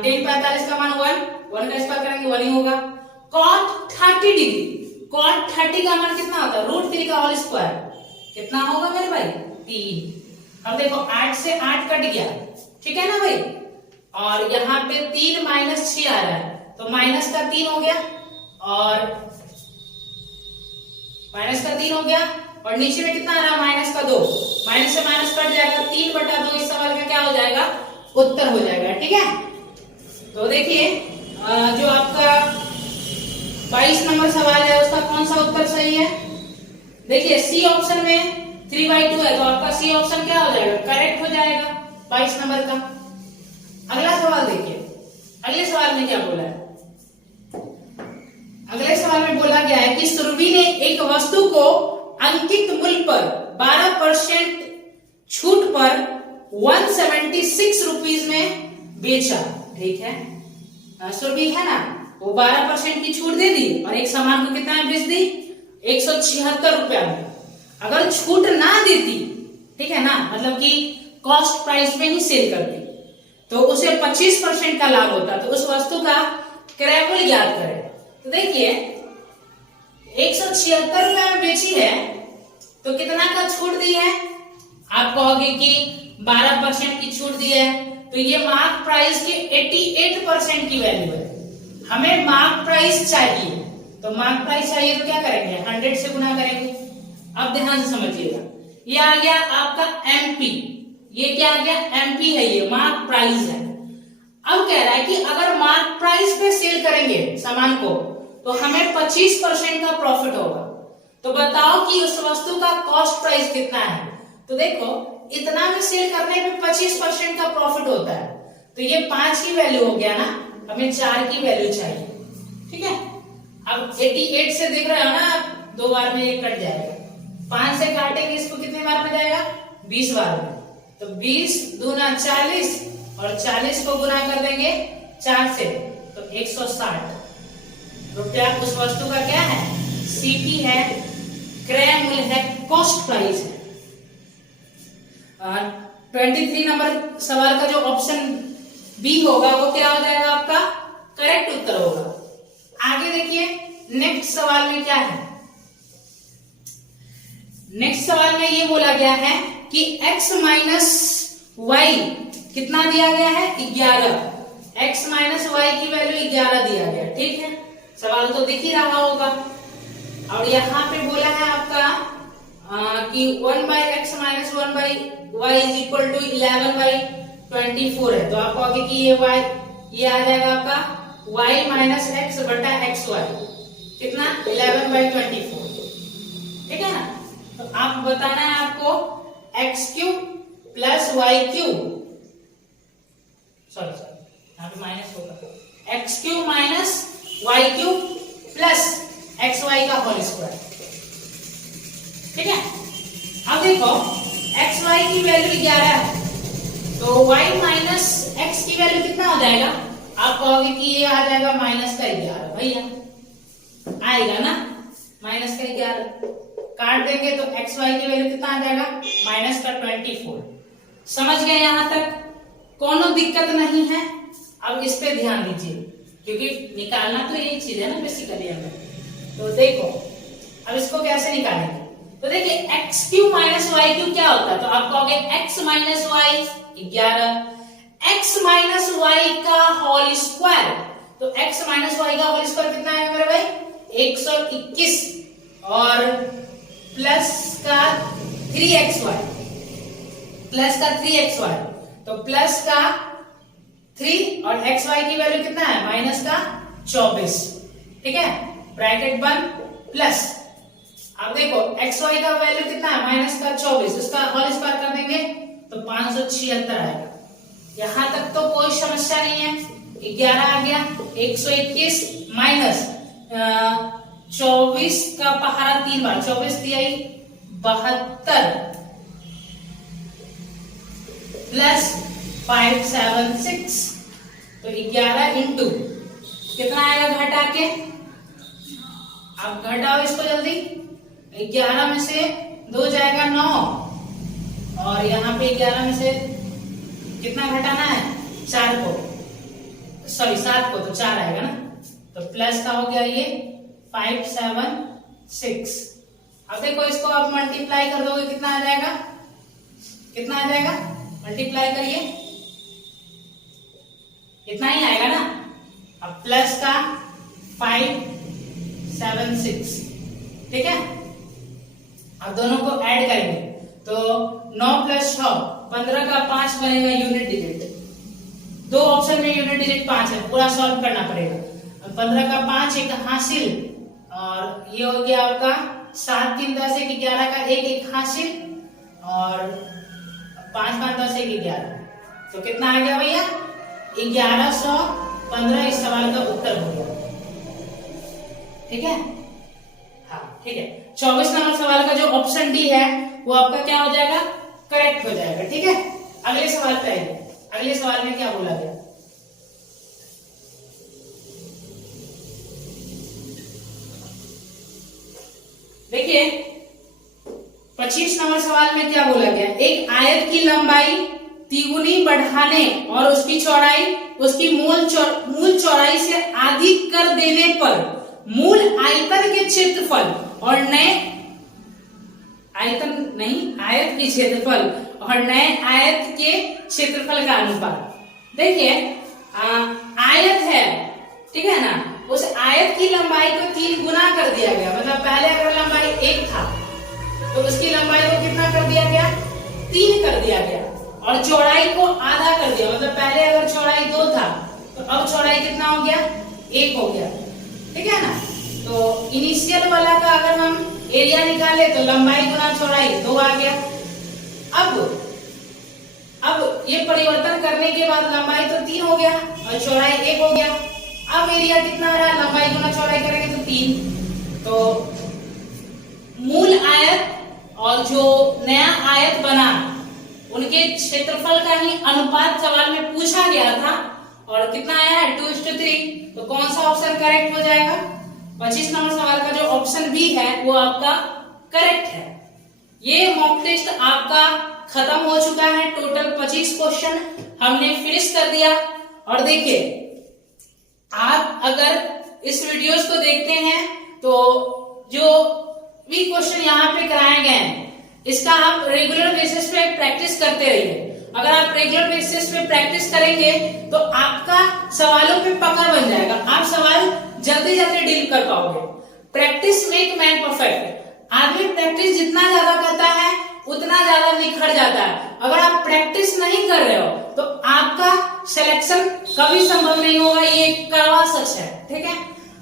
10 45 का मान 1 का स्क्वायर करेंगे 1 ही होगा। cot 30 डिग्री, cot 30 का मान कितना होता है, √3 का होल स्क्वायर, कितना होगा मेरे भाई, 3। अब देखो 8 से 8 कट गया, ठीक है ना भाई। और यहाँ पे 3 - 6 आ रहा है तो माइनस का 3 हो गया और माइनस का 3 हो गया और नीचे में कितना आ रहा है, माइनस का 2। माइनस से माइनस कट जाएगा, 3/2 इस सवाल का क्या हो जाएगा, उत्तर हो जाएगा, ठीक है। तो देखिए जो आपका 22 नंबर सवाल है उसका कौन सा उत्तर सही है। देखिए सी ऑप्शन में 3/2 है तो आपका सी ऑप्शन क्या हो जाएगा, करेक्ट हो जाएगा 22 नंबर का। अगला सवाल देखिए, अगले सवाल में क्या बोला है। अगले सवाल में बोला गया है कि सुरभि ने एक वस्तु को अंकित मूल्य पर 12% छूट पर 176 रुपीज में बेचा, ठीक है। सुरभि है ना, वो 12% की छूट दे दी और एक सामान को कितना बेच दी, 176 रुपया में अगर छूट ना देती, ठीक है ना, मतलब कि कॉस्ट प्राइस में ही सेल करती, तो उसे 25% का लाभ होता। तो उस वस्तु का क्रय मूल्य ज्ञात करें। तो देखिए 176 रुपए में बेची है तो कितना का छूट दी है, आप कहोगे कि 12% की छूट दी है, तो ये मार्क प्राइस के 88% की वैल्यू है। हमें मार्क प्राइस चाहिए, तो मार्क प्राइस चाहिए तो क्या करेंगे, 100 से गुना करेंगे। अब ध्यान से समझिएगा, ये आ गया आपका एमपी, ये क्या आ गया, एमपी है, ये मार्क प्राइस है। अब कह रहा है कि अगर मार्क प्राइस पे सेल करेंगे सामान को तो हमें 25% का प्रॉफिट होगा। तो बताओ कि उस वस्तु का कॉस्ट प्राइस कितना है। तो देखो इतना में सेल करने पे 25% का प्रॉफिट होता है, तो ये 5 की वैल्यू हो गया ना, हमें 4 की वैल्यू चाहिए, ठीक है। अब 88 से देख रहे हो ना, 2 बार में ये कट जाएगा, 5 से काटेंगे इसको कितने बार में जाएगा, 20 बार में। तो 20 दूना 40 और 40 को गुना कर देंगे 4 से, तो 160 रुपया उस वस्तु का क्या है, सीपी है, क्रय मूल्य है, कॉस्ट प्राइस है। 23 नंबर सवाल का जो ऑप्शन बी होगा वो क्या हो जाएगा, आपका करेक्ट उत्तर होगा। आगे देखिए नेक्स्ट सवाल में क्या है, नेक्स्ट सवाल में ये बोला गया है कि x माइनस वाई कितना दिया गया है, 11। x माइनस वाई की वैल्यू 11 दिया गया, ठीक है, सवाल तो दिख ही रहा होगा। और यहाँ पे बोला है आपका कि 1/x minus 1/y is equal to 11/24 है, तो आप कहोगे कि ये y, ये आ जाएगा आपका y माइनस एक्स बटा एक्स वाई, कितना 11/24, ठीक है ना। तो आप बताना है आपको x cube plus y cube, sorry यहाँ पे माइनस होगा, x cube minus y cube plus x y का होल स्क्वायर, ठीक है। अब देखो एक्स वाई की वैल्यू 11 है, तो y माइनस एक्स की वैल्यू कितना हो जाएगा, आप कहोगे कि ये आ जाएगा माइनस का 11, भैया आएगा ना माइनस का 11, काट देंगे तो एक्स वाई की वैल्यू कितना आ जाएगा, माइनस का 24। समझ गए यहां तक, कोनो दिक्कत नहीं है। अब इस पे ध्यान दीजिए क्योंकि निकालना तो यही चीज है ना बेसिकली हमें। तो देखो अब इसको कैसे निकालेंगे, तो देखिए x cube minus y cube क्या होता है, तो आप कहोगे x minus y 11, x minus y का होल स्क्वायर, तो एक्स माइनस वाई का होल स्क्वायर कितना है मेरे भाई 121 और प्लस का 3xy, प्लस का 3xy, तो प्लस का 3 और xy की वैल्यू कितना है माइनस का 24, ठीक है, ब्रैकेट बंद प्लस। अब देखो xy का वैल्यू कितना है माइनस का 24, इसका होल स्क्वायर कर देंगे तो 576 आएगा। यहां तक तो कोई समस्या नहीं है, 11 आ गया, 121 माइनस 24 का पहाड़ा 3 बार, 24 तिहाई 72 प्लस 576, तो 11 इंटू कितना आएगा घटा के, अब घटाओ इसको जल्दी, 11 में से 2 जाएगा 9 और यहाँ पे 11 में से कितना घटाना है 4 को, सॉरी 7 को, तो 4 आएगा ना, तो प्लस का हो गया ये 576। अब देखो इसको आप मल्टीप्लाई कर दोगे कितना आ जाएगा, कितना आ जाएगा, मल्टीप्लाई करिए इतना ही आएगा ना। अब प्लस का 576, ठीक है। अब दोनों को ऐड करेंगे तो 9 प्लस 6 15 का 5 बनेगा यूनिट डिजिट, 2 ऑप्शन में यूनिट डिजिट 5 है, पूरा सॉल्व करना पड़ेगा। 15 का 5 एक हासिल और ये हो गया आपका 7 3 10 1 11 का 1 1 हासिल और 5 5 10 1 11, तो कितना आ गया भैया 1115। इस सवाल का उत्तर हो गया, ठीक है। हाँ ठीक है, 24 नंबर सवाल का जो ऑप्शन डी है वो आपका क्या हो जाएगा, करेक्ट हो जाएगा, ठीक है। अगले सवाल पे आइए, अगले सवाल में क्या बोला गया, देखिए 25 नंबर सवाल में क्या बोला गया, एक आयत की लंबाई तिगुनी बढ़ाने और उसकी चौड़ाई उसकी मूल चौड़ाई से आधी कर देने पर मूल आयतन के क्षेत्रफल और नए आयतन नहीं आयत के क्षेत्रफल और नए आयत के क्षेत्रफल का अनुपात। देखिए आयत है, ठीक है ना, उस आयत की लंबाई को 3 गुना कर दिया गया। मतलब पहले अगर लंबाई 1 था तो उसकी लंबाई को कितना कर दिया गया, 3 कर दिया गया, और चौड़ाई को आधा कर दिया। मतलब पहले अगर चौड़ाई 2 था तो अब चौड़ाई कितना हो गया, 1 हो गया, ठीक है ना। तो इनिशियल वाला का अगर हम एरिया निकाले तो लंबाई गुना चौड़ाई 2 आ गया। अब ये परिवर्तन करने के बाद लंबाई तो 3 हो गया और चौड़ाई 1 हो गया। अब एरिया कितना आ रहा है, लंबाई गुना चौड़ाई करेंगे तो 3। तो मूल आयत और जो नया आयत बना उनके क्षेत्रफल का ही अनुपात सवाल में पूछा गया था, और कितना आया है 2:3। तो कौन सा ऑप्शन करेक्ट हो जाएगा, 25 नंबर सवाल का जो ऑप्शन बी है वो आपका करेक्ट है। ये मॉक टेस्ट आपका खत्म हो चुका है। टोटल 25 क्वेश्चन हमने फिनिश कर दिया। और देखिए आप अगर इस वीडियोस को देखते हैं तो जो भी क्वेश्चन यहाँ पे कराए गए हैं इसका आप रेगुलर बेसिस पे प्रैक्टिस करते रहिए। अगर आप रेगुलर बेसिस पे प्रैक्टिस करेंगे तो आपका सवालों पे पकड़ बन जाएगा, आप सवाल जल्दी जल्दी डील कर पाओगे। Practice make man perfect. आदमी प्रैक्टिस जितना ज्यादा करता है उतना ज्यादा निखर जाता है। अगर आप प्रैक्टिस नहीं कर रहे हो तो आपका सिलेक्शन कभी संभव नहीं होगा, ये कड़वा सच है, ठीक है।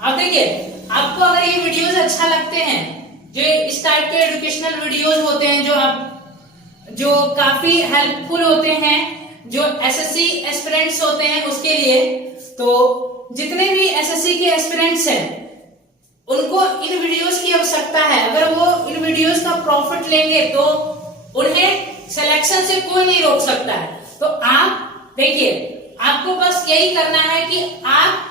अब देखिए आपको अगर ये वीडियोस अच्छा लगते हैं, जो इस टाइप के एजुकेशनल वीडियोस होते हैं जो काफी हेल्पफुल होते हैं, जो एसएससी एस्पिरेंट्स होते हैं उसके लिए, तो जितने भी एसएससी के एस्पिरेंट्स हैं उनको इन वीडियोस की आवश्यकता है। अगर वो इन वीडियोस का प्रॉफिट लेंगे तो उन्हें सिलेक्शन से कोई नहीं रोक सकता है। तो आप देखिए आपको बस यही करना है कि आप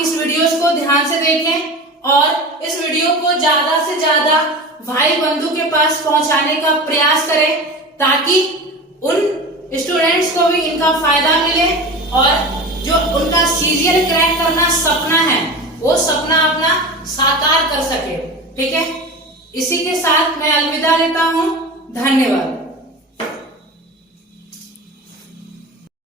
इस वीडियोस को ध्यान से देखें और इस वीडियो को ज्यादा से ज्यादा भाई बंधु के पास पहुंचाने का प्रयास करें, ताकि उन स्टूडेंट्स को भी इनका फायदा मिले और जो उनका सीजीएल क्रैक करना सपना है वो सपना अपना साकार कर सके, ठीक है। इसी के साथ मैं अलविदा लेता हूं। धन्यवाद।